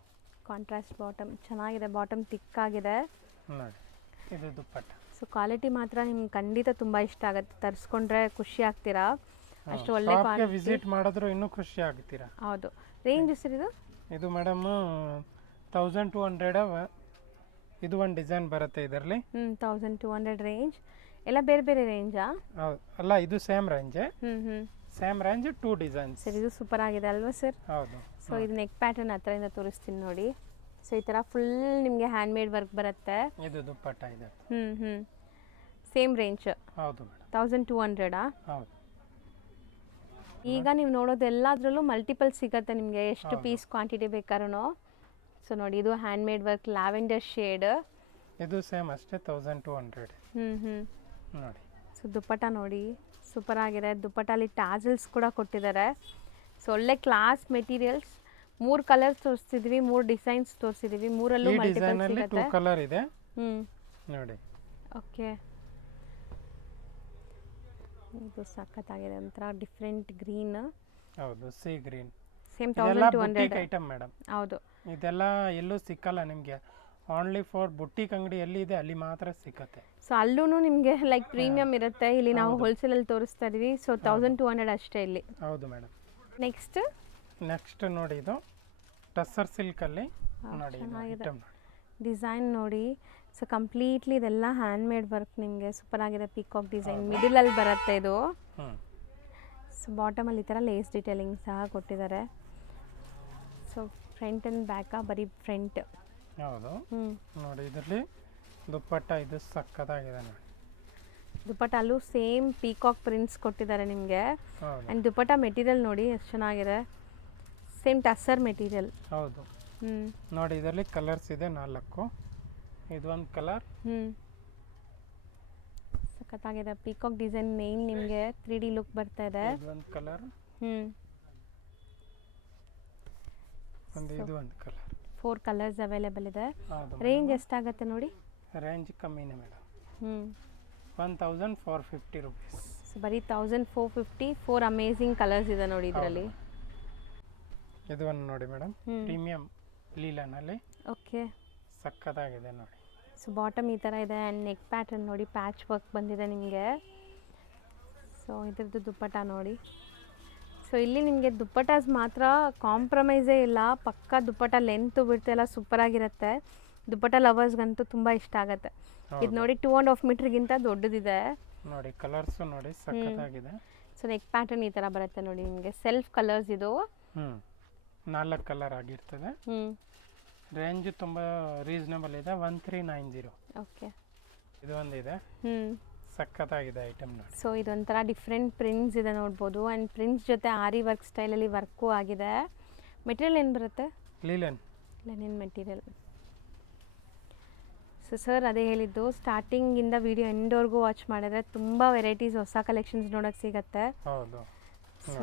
ಕಾಂಟ್ರಾಸ್ಟ್ ಬಾಟಮ್. ಚೆನ್ನಾಗಿದೆ, ಬಾಟಮ್ ಥಿಕ್ ಆಗಿದೆ ನೋಡಿ. ಇದು ದುಪ್ಪಟ್ಟ. ಸೊ ಕ್ವಾಲಿಟಿ ಮಾತ್ರ ನಿಮ್ಗೆ ಖಂಡಿತ ತುಂಬ ಇಷ್ಟ ಆಗುತ್ತೆ. ತರಿಸ್ಕೊಂಡ್ರೆ ಖುಷಿ ಆಗ್ತೀರಾ, ಅಷ್ಟು ಒಳ್ಳೆ ಕ್ವಾಲಿಟಿ. ವಿಸಿಟ್ ಮಾಡಿದ್ರು ಇನ್ನೂ ಖುಷಿ ಆಗ್ತೀರಾ. ಹೌದು. ರೇಂಜ್ ಸರ್ ಇದು? ಇದು ಮೇಡಮ್ 1200. ಇದು ಒಂದು ಡಿಸೈನ್ ಬರುತ್ತೆ ಇದರಲ್ಲಿ. 1200 ರೇಂಜ್. ಎಲ್ಲ ಬೇರೆ ಬೇರೆ ರೇಂಜಾ? ಹೌದು, ಅಲ್ಲ ಇದು same range. Same range 2 designs. Sir ಇದು ಸೂಪರ್ ಆಗಿದೆ ಅಲ್ವಾ ಸರ್? ಹೌದು. ಸೊ ಇದು ನೆಕ್ ಪ್ಯಾಟರ್ನ್ ಹತ್ರದಿಂದ ತೋರಿಸ್ತೀನಿ ನೋಡಿ. ಸೊ ಈ ಥರ ಫುಲ್ ನಿಮಗೆ ಹ್ಯಾಂಡ್ ಮೇಡ್ ವರ್ಕ್ ಬರುತ್ತೆ. ಇದು ದುಪ್ಪಟ್ಟ ಇದೆ. Same range. ಹೌದು ಮೇಡಮ್. 1200. ಹೌದು. ಈಗ ನೀವು ನೋಡೋದು ಎಲ್ಲದರಲ್ಲೂ ಮಲ್ಟಿಪಲ್ ಸಿಗುತ್ತೆ ನಿಮಗೆ, ಎಷ್ಟು ಪೀಸ್ ಕ್ವಾಂಟಿಟಿ ಬೇಕಾದ್ರೂ. ಸೊ ನೋಡಿ, ಇದು hand made work lavender shade. ಇದು ಸೇಮ್ ಅಷ್ಟೇ 1200. ನೋಡಿ. ಸೊ ದುಪ್ಪಟ್ಟ ನೋಡಿ, ಸೂಪರ್ ಆಗಿದೆ. ದುಪ್ಪಟ್ಟಲ್ಲಿ ಟ್ಯಾಸಲ್ಸ್ ಕೂಡ ಕೊಟ್ಟಿದ್ದಾರೆ. ಸೊ ಒಳ್ಳೆ ಕ್ಲಾಸ್ ಮೆಟೀರಿಯಲ್ಸ್. 3 ಕಲರ್ಸ್ ತೋರಿಸ್ತಿದ್ವಿ, 3 ಡಿಸೈನ್ಸ್ ತೋರಿಸಿದ್ವಿ. ಮೂರಲ್ಲೂ ಮಲ್ಟಿಪಲ್ ಸಿಗುತ್ತೆ. 2 ಕಲರ್ ಇದೆ ನೋಡಿ. ಓಕೆ, ಇದು ಸಖತ್ತಾಗಿದೆ, ಒಂಥರ ಡಿಫ್ರೆಂಟ್ ಗ್ರೀನ್. ಹೌದು, sea green. Same 1200 item madam. ಹೌದು. ಇದೆಲ್ಲ ಎಲ್ಲೂ ಸಿಕ್ಕಲ್ಲ ನಿಮಗೆ. ಓನ್ಲಿ ಫಾರ್ ಬುಟ್ಟಿಕ್ ಅಂಗಡಿ ಎಲ್ಲಿ ಇದೆ ಅಲ್ಲಿ ಮಾತ್ರ ಸಿಕ್ಕತ್ತೆ. ಸೊ ಅಲ್ಲೂ ನಿಮಗೆ ಲೈಕ್ ಪ್ರೀಮಿಯಂ ಇರುತ್ತೆ. ಇಲ್ಲಿ ನಾವು ಹೋಲ್ಸೇಲಲ್ಲಿ ತೋರಿಸ್ತಾ ಇದೀವಿ. ಸೊ 1200 ಅಷ್ಟೇ ಇಲ್ಲಿ. ಹೌದು ಮೇಡಮ್. ನೆಕ್ಸ್ಟ್ ನೋಡಿ, ಇದು ಟಸ್ಸರ್ ಸಿಲ್ಕಲ್ಲಿ ನೋಡಿ ಐಟಮ್ ನೋಡಿ. ಡಿಸೈನ್ ನೋಡಿ. ಸೊ ಕಂಪ್ಲೀಟ್ಲಿ ಇದೆಲ್ಲ ಹ್ಯಾಂಡ್ ಮೇಡ್ ವರ್ಕ್ ನಿಮಗೆ ಸೂಪರ್ ಆಗಿದೆ. ಪಿಕಾಕ್ ಡಿಸೈನ್ ಮಿಡಲಲ್ಲಿ ಬರುತ್ತೆ ಇದು. ಸೊ ಬಾಟಮಲ್ಲಿ ಈ ಥರ ಲೇಸ್ ಡಿಟೇಲಿಂಗ್ ಸಹ ಕೊಟ್ಟಿದ್ದಾರೆ. ಸೊ ಫ್ರಂಟ್ ಆ್ಯಂಡ್ ಬ್ಯಾಕಾ? ಬರೀ ಫ್ರಂಟ್. ಹೌದು ನೋಡಿ. ಇದರಲ್ಲಿ ದುಪ್ಪಟ್ಟ ಇದು ಸಕ್ಕತ್ತಾಗಿದೆ ನೋಡಿ. ದುಪ್ಪಟ್ಟಲ್ಲೂ ಸೇಮ್ ಪೀಕಾಕ್ ಪ್ರಿಂಟ್ಸ್ ಕೊಟ್ಟಿದ್ದಾರೆ ನಿಮಗೆ. ಆ್ಯಂಡ್ ದುಪ್ಪಟ್ಟ ಮೆಟೀರಿಯಲ್ ನೋಡಿ ಎಷ್ಟು ಚೆನ್ನಾಗಿದೆ. Same tussar material. ಹೌದು ನೋಡಿ. ಇದರಲ್ಲಿ ಕಲರ್ಸ್ ಇದೆ 4. ಇದು ಒಂದು ಕಲರ್. ಸಖತ್ತಾಗಿದೆ. ಪೀಕಾಕ್ ಡಿಸೈನ್ ಮೇನ್ ನಿಮಗೆ 3D ಲುಕ್ ಬರ್ತಾ ಇದೆ. ಇದು ಒಂದು ಕಲರ್. ಇದು ಒಂದು ಕಲರ್. 4 ಕಲರ್ಸ್ ಅವೈಲೇಬಲ್ ಇದೆ. ರೇಂಜ್ ಎಷ್ಟಾಗುತ್ತೆ ನೋಡಿ? ರೇಂಜ್ ಕಮ್ಮಿನೇ ಮೇಡಮ್. 1450 rupees. ಸೊ ಬರೀ 1450. 4 ಅಮೇಝಿಂಗ್ ಕಲರ್ಸ್ ಇದೆ ನೋಡಿ ಇದರಲ್ಲಿ. ಇದು ಒಂದು ನೋಡಿ ಮೇಡಮ್, ಪ್ರೀಮಿಯಂ ಲೀಲನಲ್ಲಿ. ಓಕೆ, ಸಕ್ಕತ್ತಾಗಿದೆ ನೋಡಿ. ಸೊ ಬಾಟಮ್ ಈ ಥರ ಇದೆ ಆ್ಯಂಡ್ ನೆಕ್ ಪ್ಯಾಟರ್ನ್ ನೋಡಿ, ಪ್ಯಾಚ್ ವರ್ಕ್ ಬಂದಿದೆ ನಿಮಗೆ. ಸೊ ಇದ್ರದ್ದು ದುಪ್ಪಟ್ಟ ನೋಡಿ. ಸೊ ಇಲ್ಲಿ ನಿಮಗೆ ದುಪ್ಪಟ್ಟಾಸ್ ಮಾತ್ರ ಕಾಂಪ್ರಮೈಸೇ ಇಲ್ಲ. ಪಕ್ಕ ದುಪ್ಪಟ್ಟ ಲೆಂತ್ ಬಿಡ್ತು ಎಲ್ಲ ಸೂಪರಾಗಿರುತ್ತೆ. ದುಪ್ಪಟ್ಟ ಲವರ್ಸ್ಗಂತೂ ತುಂಬ ಇಷ್ಟ ಆಗುತ್ತೆ. ಇದು ನೋಡಿ 2.5 ಮೀಟರ್ಗಿಂತ ದೊಡ್ಡದಿದೆ ನೋಡಿ. ಕಲರ್ಸು ನೋಡಿ ಸಕ್ಕತ್ತಾಗಿದೆ. ಸೊ ನೆಕ್ ಪ್ಯಾಟರ್ನ್ ಈ ಥರ ಬರುತ್ತೆ ನೋಡಿ ನಿಮಗೆ. ಸೆಲ್ಫ್ ಕಲರ್ಸ್ ಇದು. 4 ಕಲರ್ ಆಗಿರ್ತದೆ. ರೇಂಜ್ ತುಂಬ ರೀಸನಬಲ್ ಇದೆ 1390. ಓಕೆ. ಇದು ಒಂದಿದೆ, ಸಖತ್ತಾಗಿದೆ ಐಟಮ್ ನೋಡಿ. ಸೊ ಇದೊಂಥರ ಡಿಫ್ರೆಂಟ್ ಪ್ರಿಂಟ್ಸ್ ಇದೆ ನೋಡ್ಬೋದು. ಆ್ಯಂಡ್ ಪ್ರಿಂಟ್ಸ್ ಜೊತೆ ಆರಿ ವರ್ಕ್ ಸ್ಟೈಲಲ್ಲಿ ವರ್ಕು ಆಗಿದೆ. ಮೆಟೀರಿಯಲ್ ಏನು ಬರುತ್ತೆ? Linen material. ಸೊ ಸರ್ ಅದೇ ಹೇಳಿದ್ದು, ಸ್ಟಾರ್ಟಿಂಗಿಂದ ವಿಡಿಯೋ ಎಂಡ್ವರೆಗೂ ವಾಚ್ ಮಾಡಿದ್ರೆ ತುಂಬ ವೆರೈಟೀಸ್ ಹೊಸ ಕಲೆಕ್ಷನ್ಸ್ ನೋಡೋಕ್ಕೆ ಸಿಗುತ್ತೆ. ಹೌದು. ಸೊ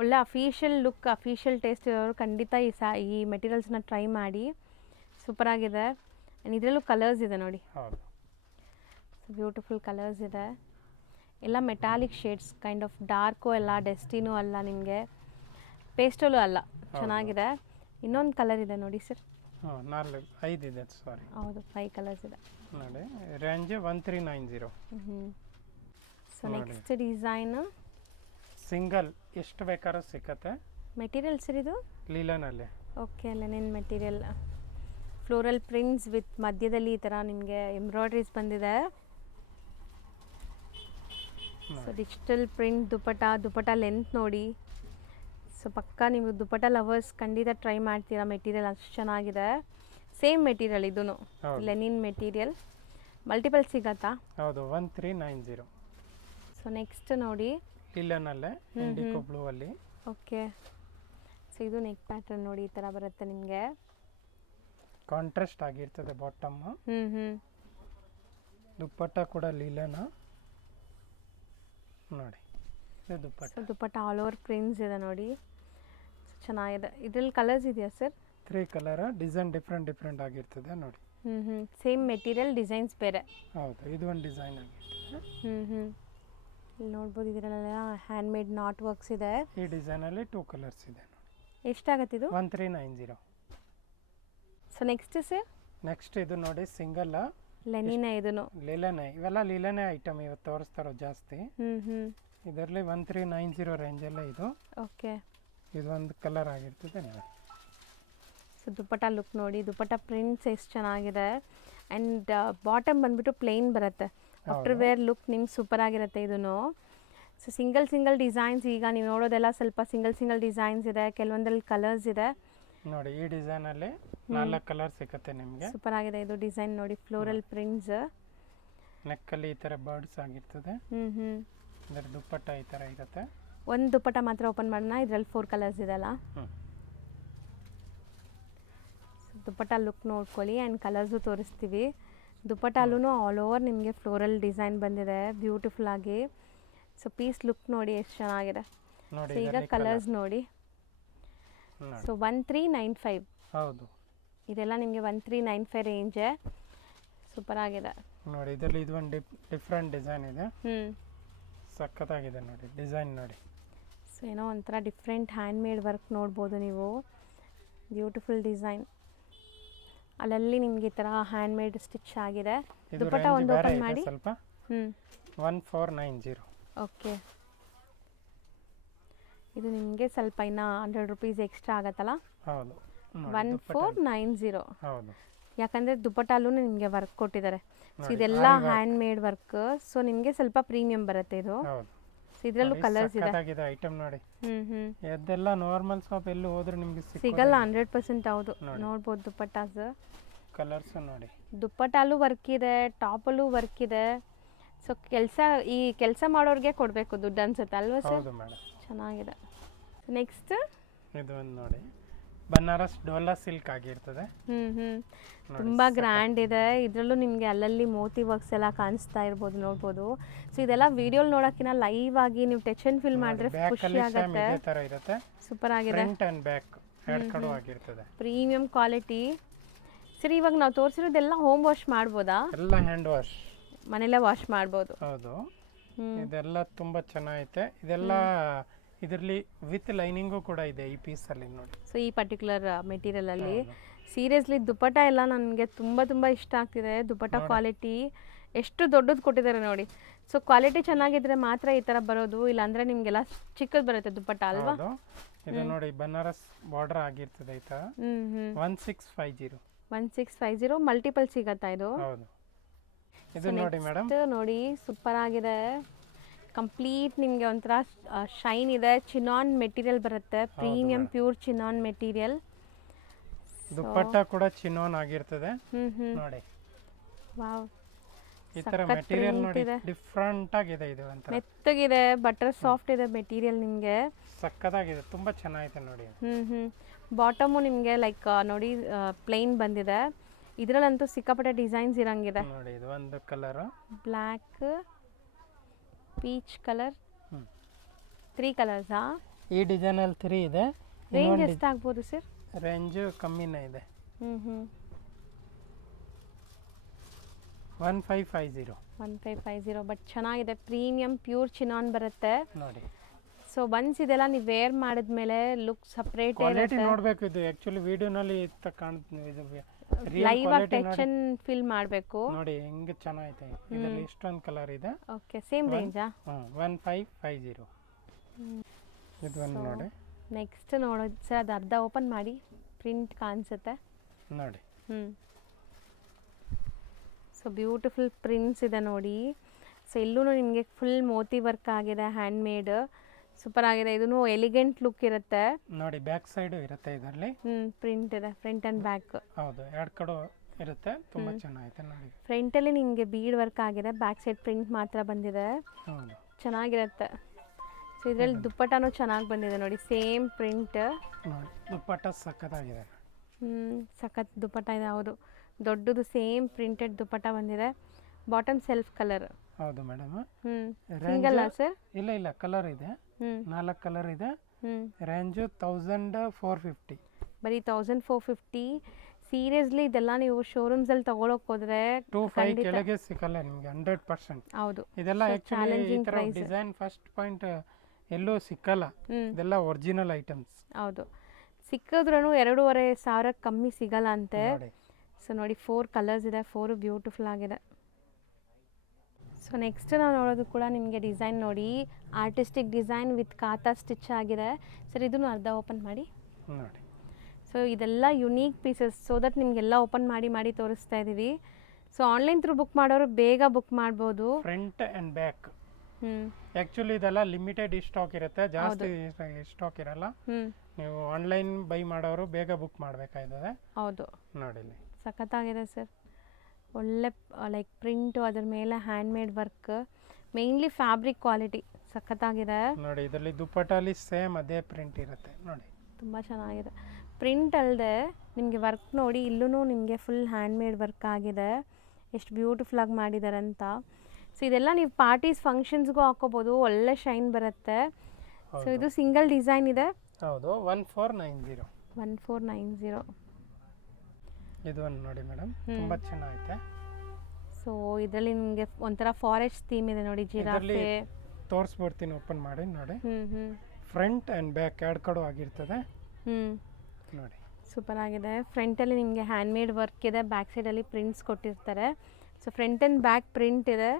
ಒಳ್ಳೆ ಅಫಿಷಿಯಲ್ ಲುಕ್, ಅಫಿಷಿಯಲ್ ಟೇಸ್ಟ್ ಇರೋರು ಖಂಡಿತ ಈ ಮೆಟೀರಿಯಲ್ಸ್ನ ಟ್ರೈ ಮಾಡಿ. ಸೂಪರಾಗಿದೆ. ಆ್ಯಂಡ್ ಇದರಲ್ಲೂ ಕಲರ್ಸ್ ಇದೆ ನೋಡಿ. ಹೌದು. ಬ್ಯೂಟಿಫುಲ್ ಕಲರ್ಸ್ ಇದೆ. ಎಲ್ಲ metallic shades, kind of dark ಅಲ್ಲ, ಡೆಸ್ಟಿನೂ ಅಲ್ಲ, ನಿಮಗೆ ಪೇಸ್ಟಲ್ಲೂ ಅಲ್ಲ. ಚೆನ್ನಾಗಿದೆ. ಇನ್ನೊಂದು ಕಲರ್ ಇದೆ ನೋಡಿ ಸರ್. 5 ಇದೆ, ಸಾರಿ. ಹೌದು, 5 ಕಲರ್ಸ್ ಇದೆ ನೋಡಿ. Range 1390. So next design single ಎಷ್ಟು ಬೇಕಾದ್ರೂ ಸಿಕ್ಕತ್ತೆ. ಮೆಟೀರಿಯಲ್ ಸರ್ ಇದು ಲೀಲನಲ್ಲಿ. Okay, linen material. Floral prints with ಮಧ್ಯದಲ್ಲಿ ಈ ಥರ ನಿಮಗೆ ಎಂಬ್ರಾಯ್ಡ್ರೀಸ್ ಬಂದಿದೆ. So digital print dupatta length ನೋಡಿ. ಸೊ ಪಕ್ಕ ನೀವು ದುಪಟ ಲವರ್ಸ್ ಖಂಡಿತ ಟ್ರೈ ಮಾಡ್ತೀರಾ. ಮೆಟೀರಿಯಲ್ ಅಷ್ಟು ಚೆನ್ನಾಗಿದೆ. ಸೇಮ್ ಮೆಟೀರಿಯಲ್ ಇದೂ, ಲೆನಿನ್ ಮೆಟೀರಿಯಲ್. ಮಲ್ಟಿಪಲ್ ಸಿಗತ್ತಾ? ಹೌದು, 1390. ಸೊ ನೆಕ್ಸ್ಟ್ ನೋಡಿ, ಲಿಲನಲ್ಲೇ ಇಂಡಿಗೋ ಬ್ಲೂ ಅಲ್ಲಿ. ಓಕೆ. ಸೊ ಇದು ನೆಕ್ ಪ್ಯಾಟರ್ನ್ ನೋಡಿ, ಈ ಥರ ಬರುತ್ತೆ ನಿಮಗೆ. ಕಾಂಟ್ರಾಸ್ಟ್ ಆಗಿರ್ತದೆ ಬಾಟಮ್. ದುಪ್ಪಟ್ಟ ಕೂಡ ಲೀಲನ ನೋಡಿ. ಇದು ದುಪ್ಪಟ್ಟ. ಸೊ ದುಪ್ಪಟ್ಟ ಆಲ್ ಓವರ್ ಪ್ರಿಂಟ್ಸ್ ಇದೆ ನೋಡಿ. ಚೆನ್ನಾಗಿದೆ. ಇದರಲ್ಲಿ ಕಲರ್ಸ್ ಇದೆಯಾ ಸರ್? 3 ಕಲರ್. ಡಿಸೈನ್ ಡಿಫ್ರೆಂಟ್ ಆಗಿರ್ತದೆ ನೋಡಿ. ಸೇಮ್ ಮೆಟೀರಿಯಲ್, ಡಿಸೈನ್ಸ್ ಬೇರೆ. ಹೌದು, ಇದು ಒಂದು ಡಿಸೈನ್ ಆಗಿರ್ತದೆ. ಇಲ್ಲಿ ನೋಡ್ಬೋದು, ಇದರಲ್ಲೆಲ್ಲ ಹ್ಯಾಂಡ್ ಮೇಡ್ ನಾಟ್ ವರ್ಕ್ಸ್ ಇದೆ. ಈ ಡಿಸೈನಲ್ಲಿ 2 ಕಲರ್ಸ್ ಇದೆ ನೋಡಿ. ಎಷ್ಟಾಗತ್ತೆ ಇದು? 1390. ಸೊ ನೆಕ್ಸ್ಟ್ ಸರ್, ನೆಕ್ಸ್ಟ್ ಇದು ನೋಡಿ, ಸಿಂಗಲ್ ಲೆನಿನೇ. ಇದನ್ನು ಲೀಲನೆ. ಇವೆಲ್ಲ ಲೀಲನೆ ಐಟಮ್ ಇವತ್ತು ತೋರಿಸ್ತಾರೋ ಜಾಸ್ತಿ. ಇದರಲ್ಲಿ 1390 ರೇಂಜಲ್ಲೇ ಇದು. ಓಕೆ. ಇದು ಒಂದು ಕಲರ್ ಆಗಿರ್ತದೆ ನೋಡಿ. ಸೊ ದುಪ್ಪಟ್ಟ ಲುಕ್ ನೋಡಿ. ದುಪ್ಪಟ್ಟ ಪ್ರಿಂಟ್ಸ್ ಎಷ್ಟು ಚೆನ್ನಾಗಿದೆ. ಆ್ಯಂಡ್ ಬಾಟಮ್ ಬಂದುಬಿಟ್ಟು ಪ್ಲೇನ್ ಬರುತ್ತೆ. ಆಫ್ಟರ್ ವೇರ್ ಲುಕ್ ನಿಮ್ಗೆ ಸೂಪರ್ ಆಗಿರುತ್ತೆ ಇದೂ. So single designs. ಈಗ ನೀವು ನೋಡೋದೆಲ್ಲ ಸ್ವಲ್ಪ ಸಿಂಗಲ್ ಡಿಸೈನ್ಸ್ ಇದೆ, ಕೆಲವೊಂದರಲ್ಲಿ ಕಲರ್ಸ್ ಇದೆ ನೋಡಿ. ಈ ಡಿಸೈನಲ್ಲಿ 4 ಕಲರ್ ಸಿಗುತ್ತೆ ನಿಮಗೆ. ಸೂಪರ್ ಆಗಿದೆ ಇದು ಡಿಸೈನ್ ನೋಡಿ. Floral prints. ನೆಕ್ಕಲ್ಲಿ ಈ ಥರ ಬರ್ಡ್ಸ್ ಆಗಿರ್ತದೆ. ಇದರ ದುಪ್ಪಟ್ಟ ಈ ಥರ ಇರುತ್ತೆ. ಒಂದು ದುಪ್ಪಟ್ಟ ಮಾತ್ರ ಓಪನ್ ಮಾಡೋಣ. ಇದರಲ್ಲಿ 4 ಕಲರ್ಸ್ ಇದೆಲ್ಲ. ದುಪ್ಪಟ್ಟ ಲುಕ್ ನೋಡ್ಕೊಳ್ಳಿ. ಆ್ಯಂಡ್ ಕಲರ್ಸು ತೋರಿಸ್ತೀವಿ. ದುಪ್ಪಟ್ಟಲ್ಲೂ ಆಲ್ ಓವರ್ ನಿಮಗೆ ಫ್ಲೋರಲ್ ಡಿಸೈನ್ ಬಂದಿದೆ ಬ್ಯೂಟಿಫುಲ್ ಆಗಿ. ಸೊ ಪೀಸ್ ಲುಕ್ ನೋಡಿ ಎಷ್ಟು ಚೆನ್ನಾಗಿದೆ. ಸೊ ಈಗ ಕಲರ್ಸ್ ನೋಡಿ. ಸೊ 1395. ಹೌದು, ಇದೆಲ್ಲ ನಿಮಗೆ 1395 ರೇಂಜೇ. ಸೂಪರ್ ಆಗಿದೆ ನೋಡಿ. ಇದರಲ್ಲಿ ಇದು ಒಂದು ಡಿಫ್ರೆಂಟ್ ಡಿಸೈನ್ ಇದೆ. ಸಖತ್ತಾಗಿದೆ ನೋಡಿ ಡಿಸೈನ್ ನೋಡಿ. ಸೊ ಏನೋ ಒಂಥರ ಡಿಫ್ರೆಂಟ್ ಹ್ಯಾಂಡ್ ಮೇಡ್ ವರ್ಕ್ ನೋಡ್ಬೋದು ನೀವು. Beautiful design. ಅಲ್ಲಲ್ಲಿ ನಿಮಗೆ ಈ ಥರ ಹ್ಯಾಂಡ್ ಮೇಡ್ ಸ್ಟಿಚ್ ಆಗಿದೆ. ದುಪ್ಪಟ್ಟ ಒಂದು ಓಪನ್ ಮಾಡಿ. ಸ್ವಲ್ಪ 1490. ಓಕೆ. ಇದು ನಿಮಗೆ ಸ್ವಲ್ಪ ಇನ್ನು 100 ರೂಪೀಸ್ ಎಕ್ಸ್ಟ್ರಾ ಆಗತ್ತಲ್ಲ? ಹೌದು, 1490. ಹೌದು. ಯಾಕಂದರೆ ದುಪ್ಪಟ್ಟಲ್ಲೂ ನಿಮಗೆ ವರ್ಕ್ ಕೊಟ್ಟಿದ್ದಾರೆ. ಸೊ ಇದೆಲ್ಲ ಹ್ಯಾಂಡ್ ಮೇಡ್ ವರ್ಕ್. ಸೊ ನಿಮಗೆ ಸ್ವಲ್ಪ ಪ್ರೀಮಿಯಂ ಬರುತ್ತೆ ಇದು. ಸೊ ಇದರಲ್ಲೂ ಕಲರ್ಸ್ ಇದೆ. ಐಟಮ್ ನೋಡಿ. ಇದೆಲ್ಲ ನಾರ್ಮಲ್ ಶಾಪ್ ಎಲ್ಲಿ ಹೋದ್ರೆ ನಿಮಗೆ ಸಿಗಲ್ಲ. 100% ಹೌದು. ನೋಡ್ಬೋದು ದುಪ್ಪಟ್ಟಾಸ್. ಕಲರ್ಸ್ ನೋಡಿ. ದುಪ್ಪಟ್ಟಲ್ಲೂ ವರ್ಕ್ ಇದೆ, ಟಾಪಲ್ಲೂ ವರ್ಕ್ ಇದೆ. ಸೊ ಈ ಕೆಲಸ ಮಾಡೋರಿಗೆ ಕೊಡಬೇಕು ದುಡ್ಡು ಅನ್ಸುತ್ತೆ ಅಲ್ವಾ ಸರ್? ಹೌದು ಮೇಡಮ್. ಚೆನ್ನಾಗಿದೆ. ನೆಕ್ಸ್ಟ್ ಇದು ಒಂದು ನೋಡಿ, ಬನಾರಸ್ ಡೋಲಾ ಸಿಲ್ಕ್ ಆಗಿರ್ತದೆ. ತುಂಬ ಗ್ರ್ಯಾಂಡ್ ಇದೆ. ಇದರಲ್ಲೂ ನಿಮಗೆ ಅಲ್ಲಲ್ಲಿ ಮೋತಿ ವರ್ಕ್ಸ್ ಎಲ್ಲ ಕಾಣಿಸ್ತಾ ಇರ್ಬೋದು, ನೋಡ್ಬೋದು. ಸೊ ಇದೆಲ್ಲ ವಿಡಿಯೋಲಿ ನೋಡೋಕ್ಕಿಂತ ಲೈವ್ ಆಗಿ ನೀವು ಟಚ್ ಅಂಡ್ ಫೀಲ್ ಮಾಡಿದ್ರೆ ಖುಷಿ ಆಗುತ್ತೆ. ಸೂಪರ್ ಆಗಿದೆ. Premium quality. ಸರಿ, ಇವಾಗ ನಾವು ತೋರಿಸಿರೋದೆಲ್ಲ ಹೋಮ್ ವಾಶ್ ಮಾಡ್ಬೋದಾ? ಎಲ್ಲ ಹ್ಯಾಂಡ್ ವಾಶ್, ಮನೆಯಲ್ಲೇ ವಾಶ್ ಮಾಡ್ಬೋದು. ಹೌದು. ಇದೆಲ್ಲ ತುಂಬಾ ಚೆನ್ನಾಗೈತೆ. ಇದೆಲ್ಲ ಇದರಲ್ಲಿ ವಿತ್ ಲೈನಿಂಗು ಕೂಡ ಇದೆ ಈ ಪೀಸಲ್ಲಿ ನೋಡಿ. ಸೊ ಈ ಪರ್ಟಿಕ್ಯುಲರ್ ಮೆಟೀರಿಯಲ್ ಅಲ್ಲಿ ಸೀರಿಯಸ್ಲಿ ದುಪ್ಪಟ್ಟ ಎಲ್ಲ ನನಗೆ ತುಂಬ ಇಷ್ಟ ಆಗ್ತಿದೆ. ದುಪ್ಪಟ್ಟ ಕ್ವಾಲಿಟಿ ಎಷ್ಟು ದೊಡ್ಡದು ಕೊಟ್ಟಿದ್ದಾರೆ ನೋಡಿ. ಸೊ ಕ್ವಾಲಿಟಿ ಚೆನ್ನಾಗಿದ್ರೆ ಮಾತ್ರ ಈ ಥರ ಬರೋದು, ಇಲ್ಲಾಂದರೆ ನಿಮಗೆಲ್ಲ ಚಿಕ್ಕದು ಬರುತ್ತೆ ದುಪ್ಪಟ್ಟ ಅಲ್ವಾ? ಇದು ನೋಡಿ, ಬನಾರಸ್ ಬಾರ್ಡರ್ ಆಗಿರ್ತದೆ ಈ ಥರ. 1650. 1650 ಮಲ್ಟಿಪಲ್ ಸಿಗತ್ತಾ ಇದು? ಹೌದು. ಇದು ನೋಡಿ ಮೇಡಮ್, ನೋಡಿ ಸೂಪರ್ ಆಗಿದೆ. ಕಂಪ್ಲೀಟ್ ನಿಮಗೆ ಒಂಥರ ಶೈನ್ ಇದೆ. ಚಿನಾನ್ ಮೆಟೀರಿಯಲ್ ಬರುತ್ತೆ, ಪ್ರೀಮಿಯಂ ಪ್ಯೂರ್ ಚಿನಾನ್ ಮೆಟೀರಿಯಲ್. ದುಪ್ಪಟ್ಟ ಕೂಡ ಚಿನ್ನೋನ್ ಆಗಿರ್ತದೆ ನೋಡಿ. ವಾವ್, ಈ ತರ ಮೆಟೀರಿಯಲ್ ನೋಡಿ ಡಿಫ್ರೆಂಟ್ ಆಗಿದೆ. ಇದು ಒಂಥರ ಮೆತ್ತಗಿದೆ, ಬಟರ್ ಸಾಫ್ಟ್ ಇದೆ ಮೆಟೀರಿಯಲ್ ನಿಮಗೆ. ಸಕ್ಕತ್ತಾಗಿದೆ, ತುಂಬಾ ಚೆನ್ನಾಗಿದೆ ನೋಡಿ. ಬಾಟಮು ನಿಮಗೆ ಲೈಕ್ ನೋಡಿ ಪ್ಲೈನ್ ಬಂದಿದೆ. ಇದರಲ್ಲಂತೂ ಸಿಕ್ಕಾಪಟ್ಟೆ ಡಿಸೈನ್ಸ್ ಇರಂಗಿದೆ ನೋಡಿ. ಇದು ಒಂದು ಕಲರ್ ಬ್ಲ್ಯಾಕ್, ಪೀಚ್ ಕಲರ್, 3 ಕಲರ್ಸಾ? ಈ ಡಿಸೈನ್ ಅಲ್ಲಿ 3 ಇದೆ. ರೇಂಜ್ ಎಷ್ಟಾಗ್ಬೋದು ಸರ್? ರೇಂಜ್ ಕಮ್ಮಿನೇ ಇದೆ. 1550. ಬಟ್ ಚೆನ್ನಾಗಿದೆ, ಪ್ರೀಮಿಯಂ ಪ್ಯೂರ್ ಚಿನಾನ್ ಬರುತ್ತೆ ನೋಡಿ. ಸೊ ಒನ್ಸ್ ಇದೆಲ್ಲ ನೀವು ವೇರ್ ಮಾಡಿದ್ಮೇಲೆ ಲುಕ್ ಸಪ್ರೇಟ್ ಕ್ವಾಲಿಟಿ ನೋಡಬೇಕು. ಇದು ಆಕ್ಚುಲಿ ವಿಡಿಯೋನಲ್ಲಿ ಕಾಣುತ್ತೆ, ಇದು ಲೈವ್ ಆಗಿ ಟಚ್ ಅಂಡ್ ಫೀಲ್ ಮಾಡಬೇಕು ನೋಡಿ. ಹೆಂಗೆ ಚೆನ್ನಾಗಿದೆ. ಇದರಲ್ಲಿ ಇಷ್ಟೊಂದು ಕಲರ್ ಇದೆ. ಓಕೆ, ಸೇಮ್ ರೇಂಜಾ? 1550. ಇದು ಒಂದು ನೋಡಿ. ನೆಕ್ಸ್ಟ್ ನೋಡೋದು ಸರ್, ಅದು ಅರ್ಧ ಓಪನ್ ಮಾಡಿ ಪ್ರಿಂಟ್ ಕಾಣಿಸುತ್ತೆ ನೋಡಿ. ಸೊ ಬ್ಯೂಟಿಫುಲ್ ಪ್ರಿಂಟ್ಸ್ ಇದೆ ನೋಡಿ. ಸೊ ಇಲ್ಲೂ ನಿಮಗೆ ಫುಲ್ ಮೋತಿ ವರ್ಕ್ ಆಗಿದೆ, ಹ್ಯಾಂಡ್ ಮೇಡ್, ಸೂಪರ್ ಆಗಿದೆ. ಇದೂ ಎಲಿಗೆಂಟ್ ಲುಕ್ ಇರುತ್ತೆ ನೋಡಿ. ಬ್ಯಾಕ್ ಸೈಡ್ ಇರುತ್ತೆ ಇದರಲ್ಲಿ. ಪ್ರಿಂಟ್ ಇದೆ ಫ್ರಂಟ್ ಅಂಡ್ ಬ್ಯಾಕ್. ಹೌದು, ಎರಡು ಕಡೆ ಇರುತ್ತೆ. ತುಂಬಾ ಚೆನ್ನಾಗಿದೆ ನೋಡಿ. ಫ್ರಂಟ್ ಅಲ್ಲಿ ನಿಮಗೆ ಬೀಡ್ ವರ್ಕ್ ಆಗಿದೆ, ಬ್ಯಾಕ್ ಸೈಡ್ ಪ್ರಿಂಟ್ ಮಾತ್ರ ಬಂದಿದೆ. ಹೌದು, ಚೆನ್ನಾಗಿರುತ್ತೆ. ಸೊ ಇದರಲ್ಲಿ ದುಪ್ಪಟ್ಟನೂ ಚೆನ್ನಾಗಿ ಬಂದಿದೆ ನೋಡಿ, ಸೇಮ್ ಪ್ರಿಂಟ್ ನೋಡಿ. ದುಪ್ಪಟ್ಟ ಸಕ್ಕತ್ತಾಗಿದೆ. ಸಖತ್ ದುಪ್ಪಟ್ಟ ಇದೆ. ಹೌದು, ದೊಡ್ಡದು ಸೇಮ್ ಪ್ರಿಂಟೆಡ್ ದುಪ್ಪಟ್ಟ ಬಂದಿದೆ. Bottom self colour. ಹೌದು ಮೇಡಮ್. Single sir? ಇಲ್ಲ, ಕಲರ್ ಇದೆ. 4 ಕಲರ್ ಇದೆ. ರೇಂಜ್ 1450. ಬರೀ 1450. ಸೀರಿಯಸ್ಲಿ ಇದೆಲ್ಲ ನೀವು ಶೋರೂಮ್ಸ್ ಅಲ್ಲಿ ತಗೊಳಕ್ ಹೋದ್ರೆ 25 ಕೆಳಗೆ ಸಿಗಲ್ಲ ನಿಮಗೆ 100%. ಹೌದು, ಇದೆಲ್ಲ ಆಕ್ಚುಲಿ ಈ ತರ ಡಿಸೈನ್ ಫಸ್ಟ್ ಪಾಯಿಂಟ್ ಎಲ್ಲೂ ಸಿಕ್ಕಲ್ಲ. ಇದೆಲ್ಲ ಒರಿಜಿನಲ್ ಐಟಮ್ಸ್. ಹೌದು, ಸಿಕ್ಕಿದ್ರೂ 2500 ಕಮ್ಮಿ ಸಿಗಲ್ಲ ಅಂತೆ. ಸೊ ನೋಡಿ, 4 ಕಲರ್ಸ್ ಇದೆ, 4 ಬ್ಯೂಟಿಫುಲ್ ಆಗಿದೆ. ಸೊ ನೆಕ್ಸ್ಟ್ ನಾವು ನೋಡೋದು ಕೂಡ ನಿಮಗೆ ಡಿಸೈನ್ ನೋಡಿ, ಆರ್ಟಿಸ್ಟಿಕ್ ಡಿಸೈನ್ ವಿತ್ ಕಾತಾ ಸ್ಟಿಚ್ ಆಗಿದೆ. ಸರ್ ಇದನ್ನು ಅರ್ಧ ಓಪನ್ ಮಾಡಿ ನೋಡಿ. ಸೊ ಇದೆಲ್ಲ ಯುನೀಕ್ ಪೀಸಸ್, ಸೊ ದಟ್ ನಿಮಗೆಲ್ಲ ಓಪನ್ ಮಾಡಿ ತೋರಿಸ್ತಾ ಇದ್ದೀವಿ. ಸೊ ಆನ್ಲೈನ್ ಥ್ರೂ ಬುಕ್ ಮಾಡೋರು ಬೇಗ ಬುಕ್ ಮಾಡ್ಬೋದು. Front and back. ಆ್ಯಕ್ಚುಲಿ ಇದೆಲ್ಲ ಲಿಮಿಟೆಡ್ ಸ್ಟಾಕ್ ಇರುತ್ತೆ, ಜಾಸ್ತಿ ಸ್ಟಾಕ್ ಇರಲ್ಲ. ನೀವು ಆನ್ಲೈನ್ ಬೈ ಮಾಡೋರು ಬೇಗ ಬುಕ್ ಮಾಡಬೇಕಾಯ್ತದೆ. ಹೌದು ನೋಡಿ, ಸಖತ್ತಾಗಿದೆ ಸರ್. ಒಳ್ಳೆ ಲೈಕ್ ಪ್ರಿಂಟು, ಅದ್ರ ಮೇಲೆ hand made work, mainly fabric quality ಸಖತ್ತಾಗಿದೆ ನೋಡಿ. ಇದರಲ್ಲಿ ದುಪ್ಪಟ್ಟಲ್ಲಿ ಸೇಮ್ ಅದೇ ಪ್ರಿಂಟ್ ಇರುತ್ತೆ ನೋಡಿ. ತುಂಬ ಚೆನ್ನಾಗಿದೆ. ಪ್ರಿಂಟ್ ಅಲ್ಲದೆ ನಿಮಗೆ ವರ್ಕ್ ನೋಡಿ, ಇಲ್ಲೂ ನಿಮಗೆ ಫುಲ್ ಹ್ಯಾಂಡ್ ಮೇಡ್ ವರ್ಕ್ ಆಗಿದೆ. ಎಷ್ಟು ಬ್ಯೂಟಿಫುಲ್ಲಾಗಿ ಮಾಡಿದ್ದಾರೆ ಅಂತ. ಸೊ ಇದೆಲ್ಲ ನೀವು ಪಾರ್ಟೀಸ್ ಫಂಕ್ಷನ್ಸ್ಗೂ ಹಾಕೋಬೋದು, ಒಳ್ಳೆ ಶೈನ್ ಬರುತ್ತೆ. ಸೊ ಇದು ಸಿಂಗಲ್ ಡಿಸೈನ್ ಇದೆ. ಹೌದು, 1490. 1490. ಇದು ಒಂದು ನೋಡಿ ಮೇಡಮ್, ತುಂಬ ಚೆನ್ನಾಗೈತೆ. ಸೊ ಇದರಲ್ಲಿ ನಿಮಗೆ ಒಂಥರ ಫಾರೆಸ್ಟ್ ಥೀಮ್ ಇದೆ ನೋಡಿ, ಜಿರಾಫೆ. ತೋರಿಸ್ಬಿಡ್ತೀನಿ, ಓಪನ್ ಮಾಡಿ ನೋಡಿ. ಫ್ರಂಟ್ ಆ್ಯಂಡ್ ಬ್ಯಾಕ್ ಎರಡು ಕಡೆ ಆಗಿರ್ತದೆ ನೋಡಿ. ಸೂಪರ್ ಆಗಿದೆ. ಫ್ರಂಟಲ್ಲಿ ನಿಮಗೆ ಹ್ಯಾಂಡ್ ಮೇಡ್ ವರ್ಕ್ ಇದೆ, ಬ್ಯಾಕ್ ಸೈಡಲ್ಲಿ ಪ್ರಿಂಟ್ಸ್ ಕೊಟ್ಟಿರ್ತಾರೆ. So front and back print ಇದೆ.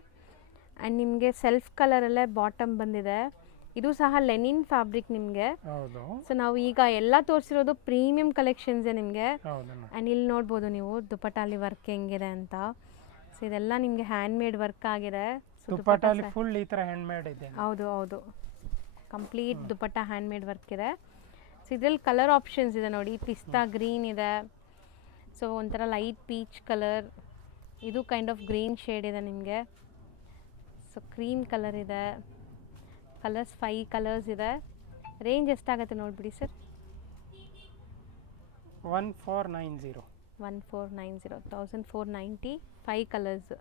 ಆ್ಯಂಡ್ ನಿಮಗೆ ಸೆಲ್ಫ್ ಕಲರಲ್ಲೇ ಬಾಟಮ್ ಬಂದಿದೆ. ಇದು ಸಹ ಲೆನಿನ್ ಫ್ಯಾಬ್ರಿಕ್ ನಿಮಗೆ. ಹೌದು. ಸೊ ನಾವು ಈಗ ಎಲ್ಲ ತೋರಿಸಿರೋದು ಪ್ರೀಮಿಯಂ ಕಲೆಕ್ಷನ್ಸೇ ನಿಮಗೆ. ಹೌದು. ಆ್ಯಂಡ್ ಇಲ್ಲಿ ನೋಡ್ಬೋದು ನೀವು ದುಪ್ಪಟ್ಟಲ್ಲಿ ವರ್ಕ್ ಹೆಂಗಿದೆ ಅಂತ. ಸೊ ಇದೆಲ್ಲ ನಿಮಗೆ ಹ್ಯಾಂಡ್ ಮೇಡ್ ವರ್ಕ್ ಆಗಿದೆ. ದುಪ್ಪಟ್ಟಲ್ಲಿ ಫುಲ್ ಈ ಥರ ಹ್ಯಾಂಡ್ ಮೇಡ್ ಇದೆ. ಹೌದು ಹೌದು, ಕಂಪ್ಲೀಟ್ ದುಪ್ಪಟ್ಟ ಹ್ಯಾಂಡ್ ಮೇಡ್ ವರ್ಕ್ ಇದೆ. ಸೊ ಇದರಲ್ಲಿ ಕಲರ್ ಆಪ್ಷನ್ಸ್ ಇದೆ ನೋಡಿ, ಪಿಸ್ತಾ ಗ್ರೀನ್ ಇದೆ. ಸೊ ಒಂಥರ ಲೈಟ್ ಪೀಚ್ ಕಲರ್, ಇದು ಕೈಂಡ್ ಆಫ್ ಗ್ರೀನ್ ಶೇಡ್ ಇದೆ ನಿಮಗೆ. ಸೊ ಕ್ರೀಮ್ ಕಲರ್ ಇದೆ, ಕಲರ್ಸ್ 5 ಕಲರ್ಸ್ ಇದೆ. ರೇಂಜ್ ಎಷ್ಟಾಗುತ್ತೆ ನೋಡಿಬಿಡಿ ಸರ್. 1490. 1490, 5 ಕಲರ್ಸ್.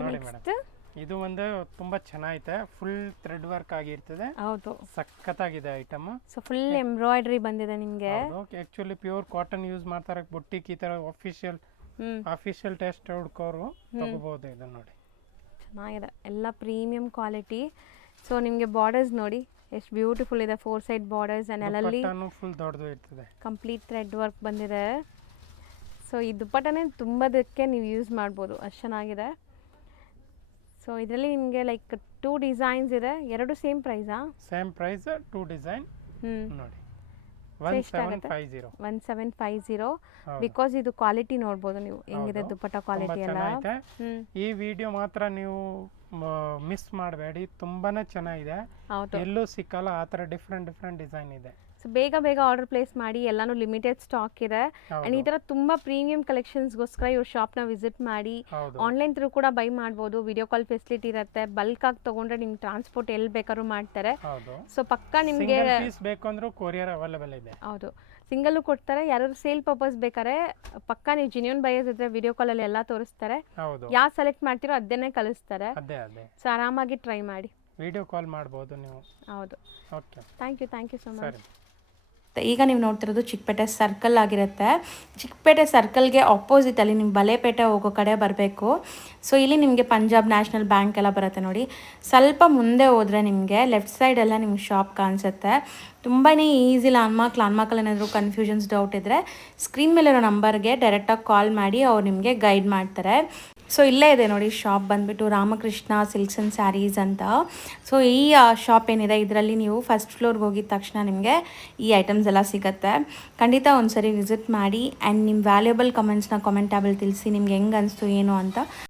ನೋಡಿ ಮೇಡಮ್, ಇದು ಒಂದು ತುಂಬಾ ಚೆನ್ನಾಗಿದೆ. ಫುಲ್ ಥ್ರೆಡ್ ವರ್ಕ್ ಆಗಿರ್ತದೆ. ಹೌದು, ಸಖತ್ತಾಗಿದೆ ಐಟಮ್. ಸೊ ಫುಲ್ ಎಂಬ್ರಾಯ್ಡ್ರಿ ಬಂದಿದೆ ನಿಮಗೆ. ಆಕ್ಚುಲಿ ಪ್ಯೂರ್ ಕಾಟನ್ ಯೂಸ್ ಮಾಡ್ತಾರೆ. ಬುಟ್ಟಿಕ್ ಈ ತರ ಅಫಿಷಿಯಲ್ ಟೆಸ್ಟ್ ಹುಡ್ಕೋರು ತಗೋಬಹುದು. ಇದನ್ನ ನೋಡಿ, ಚೆನ್ನಾಗಿದೆ, ಎಲ್ಲ ಪ್ರೀಮಿಯಂ ಕ್ವಾಲಿಟಿ. ಸೊ ನಿಮಗೆ ಬಾರ್ಡರ್ಸ್ ನೋಡಿ ಎಷ್ಟು ಬ್ಯೂಟಿಫುಲ್ ಇದೆ. 4 ಸೈಡ್ ಬಾರ್ಡರ್ಸ್ ಆ್ಯಂಡ್ ಅಲ್ಲಲ್ಲಿ ಫುಲ್ ದೊಡ್ಡದು ಇರ್ತದೆ. ಕಂಪ್ಲೀಟ್ ಥ್ರೆಡ್ ವರ್ಕ್ ಬಂದಿದೆ. ಸೊ ಈ ದುಪ್ಪಟ್ಟನೇ ತುಂಬದಕ್ಕೆ ನೀವು ಯೂಸ್ ಮಾಡ್ಬೋದು, ಅಷ್ಟು ಚೆನ್ನಾಗಿದೆ. ಸೊ ಇದರಲ್ಲಿ ನಿಮಗೆ ಲೈಕ್ 2 ಡಿಸೈನ್ಸ್ ಇದೆ. 2 ಸೇಮ್ ಪ್ರೈಸಾ? ಸೇಮ್ ಪ್ರೈಸ್, 2 ಡಿಸೈನ್ ನೋಡಿ. 1750. ಬಿಕಾಸ್ ಇದು ಕ್ವಾಲಿಟಿ ನೋಡ್ಬೋದು ನೀವು ಹೆಂಗಿದೆ ದುಪ್ಪಟ್ಟ ಕ್ವಾಲಿಟಿ ಎಲ್ಲ. ಈ ವಿಡಿಯೋ ಮಾತ್ರ ನೀವು ಮಿಸ್ ಮಾಡಬೇಡಿ, ತುಂಬಾನೇ ಚೆನ್ನಾಗಿದೆ. ಹೌದು, ಎಲ್ಲೂ ಸಿಕ್ಕಲ್ಲ ಆ ಥರ ಡಿಫ್ರೆಂಟ್ ಡಿಸೈನ್ ಇದೆ. ಸೊ ಸೊ ಬೇಗ ಬೇಗ ಆರ್ಡರ್ ಪ್ಲೇಸ್ ಮಾಡಿ, ಎಲ್ಲಾನು ಲಿಮಿಟೆಡ್ ಸ್ಟಾಕ್ ಇದೆ. ಆ್ಯಂಡ್ ಈ ಥರ ತುಂಬ ಪ್ರೀಮಿಯಂ ಕಲೆಕ್ಷನ್ಸ್ಗೋಸ್ಕರ ಇವ್ರ ಶಾಪ್ನ ವಿಸಿಟ್ ಮಾಡಿ. ಹೌದು ಆನ್ಲೈನ್ ಥ್ರೂ ಕೂಡ ಬೈ ಮಾಡ್ಬೋದು, ವಿಡಿಯೋ ಕಾಲ್ ಫೆಸಿಲಿಟಿ ಇರುತ್ತೆ. ಬಲ್ಕ್ ಆಗಿ ತೊಗೊಂಡ್ರೆ ನಿಮ್ಗೆ ಟ್ರಾನ್ಸ್ಪೋರ್ಟ್ ಎಲ್ಲಿ ಬೇಕಾದ್ರೂ ಮಾಡ್ತಾರೆ. ಹೌದು ಸೊ ಪಕ್ಕ ನಿಮಗೆ ಪೀಸ್ ಬೇಕು ಅಂದ್ರೂ ಕೊರಿಯರ್ ಅವೈಲೇಬಲ್ ಇದೆ. ಹೌದು, ಸಿಂಗಲ್ಲು ಕೊಡ್ತಾರೆ. ಯಾರು ಸೇಲ್ ಪರ್ಪಸ್ ಬೇಕಾದ್ರೆ ಪಕ್ಕ ನೀವು ಜಿನ್ಯೂನ್ ಬೈಯರ್ಸ್ ಇದ್ರೆ ವಿಡಿಯೋ ಕಾಲಲ್ಲಿ ಎಲ್ಲ ತೋರಿಸ್ತಾರೆ. ಹೌದು ಯಾವ ಸೆಲೆಕ್ಟ್ ಮಾಡ್ತೀರೋ ಅದನ್ನೇ ಕಳಿಸ್ತಾರೆ. ಅದೇ ಅದೇ ಸೊ ಆರಾಮಾಗಿ ಟ್ರೈ ಮಾಡಿ. ವಿಡಿಯೋ ಕಾಲ್ ಮಾಡ್ಬೋದು ನೀವು. ಹೌದು, okay thank you so much. ಸರಿ. ಈಗ ನೀವು ನೋಡ್ತಿರೋದು ಚಿಕ್ಕಪೇಟೆ ಸರ್ಕಲ್ ಆಗಿರುತ್ತೆ. ಚಿಕ್ಕಪೇಟೆ ಸರ್ಕಲ್ಗೆ ಆಪೋಸಿಟಲ್ಲಿ ನೀವು ಬಲೇಪೇಟೆ ಹೋಗೋ ಕಡೆ ಬರಬೇಕು. ಸೊ ಇಲ್ಲಿ ನಿಮಗೆ ಪಂಜಾಬ್ ನ್ಯಾಷನಲ್ ಬ್ಯಾಂಕ್ ಎಲ್ಲ ಬರುತ್ತೆ ನೋಡಿ. ಸ್ವಲ್ಪ ಮುಂದೆ ಹೋದರೆ ನಿಮಗೆ ಲೆಫ್ಟ್ ಸೈಡೆಲ್ಲ ನಿಮ್ಗೆ ಶಾಪ್ ಕಾಣಿಸುತ್ತೆ. ತುಂಬಾ ಈಸಿ. ಲ್ಯಾಂಡ್ಮಾರ್ಕಲ್ಲಿ ಏನಾದರೂ ಕನ್ಫ್ಯೂಷನ್ಸ್ ಡೌಟ್ ಇದ್ದರೆ ಸ್ಕ್ರೀನ್ ಮೇಲಿರೋ ನಂಬರ್ಗೆ ಡೈರೆಕ್ಟಾಗಿ ಕಾಲ್ ಮಾಡಿ ಅವ್ರು ನಿಮಗೆ ಗೈಡ್ ಮಾಡ್ತಾರೆ. ಸೊ ಇಲ್ಲೇ ಇದೆ ನೋಡಿ ಶಾಪ್ ಬಂದುಬಿಟ್ಟು ರಾಮಕೃಷ್ಣ ಸಿಲ್ಕ್ಸ್ ಆ್ಯಂಡ್ ಸ್ಯಾರೀಸ್ ಅಂತ. ಸೊ ಈ ಶಾಪ್ ಏನಿದೆ ಇದರಲ್ಲಿ ನೀವು ಫಸ್ಟ್ ಫ್ಲೋರ್ಗೆ ಹೋಗಿದ ತಕ್ಷಣ ನಿಮಗೆ ಈ ಐಟಮ್ಸ್ ಎಲ್ಲ ಸಿಗುತ್ತೆ. ಖಂಡಿತ ಒಂದು ಸರಿ ವಿಸಿಟ್ ಮಾಡಿ ಆ್ಯಂಡ್ ನಿಮ್ಮ ವ್ಯಾಲ್ಯೂಬಲ್ ಕಮೆಂಟ್ಸ್ನ ಕಾಮೆಂಟ್ ಟ್ಯಾಬಲ್ಲಿ ತಿಳಿಸಿ ನಿಮ್ಗೆ ಹೆಂಗೆ ಅನಿಸ್ತು ಏನು ಅಂತ.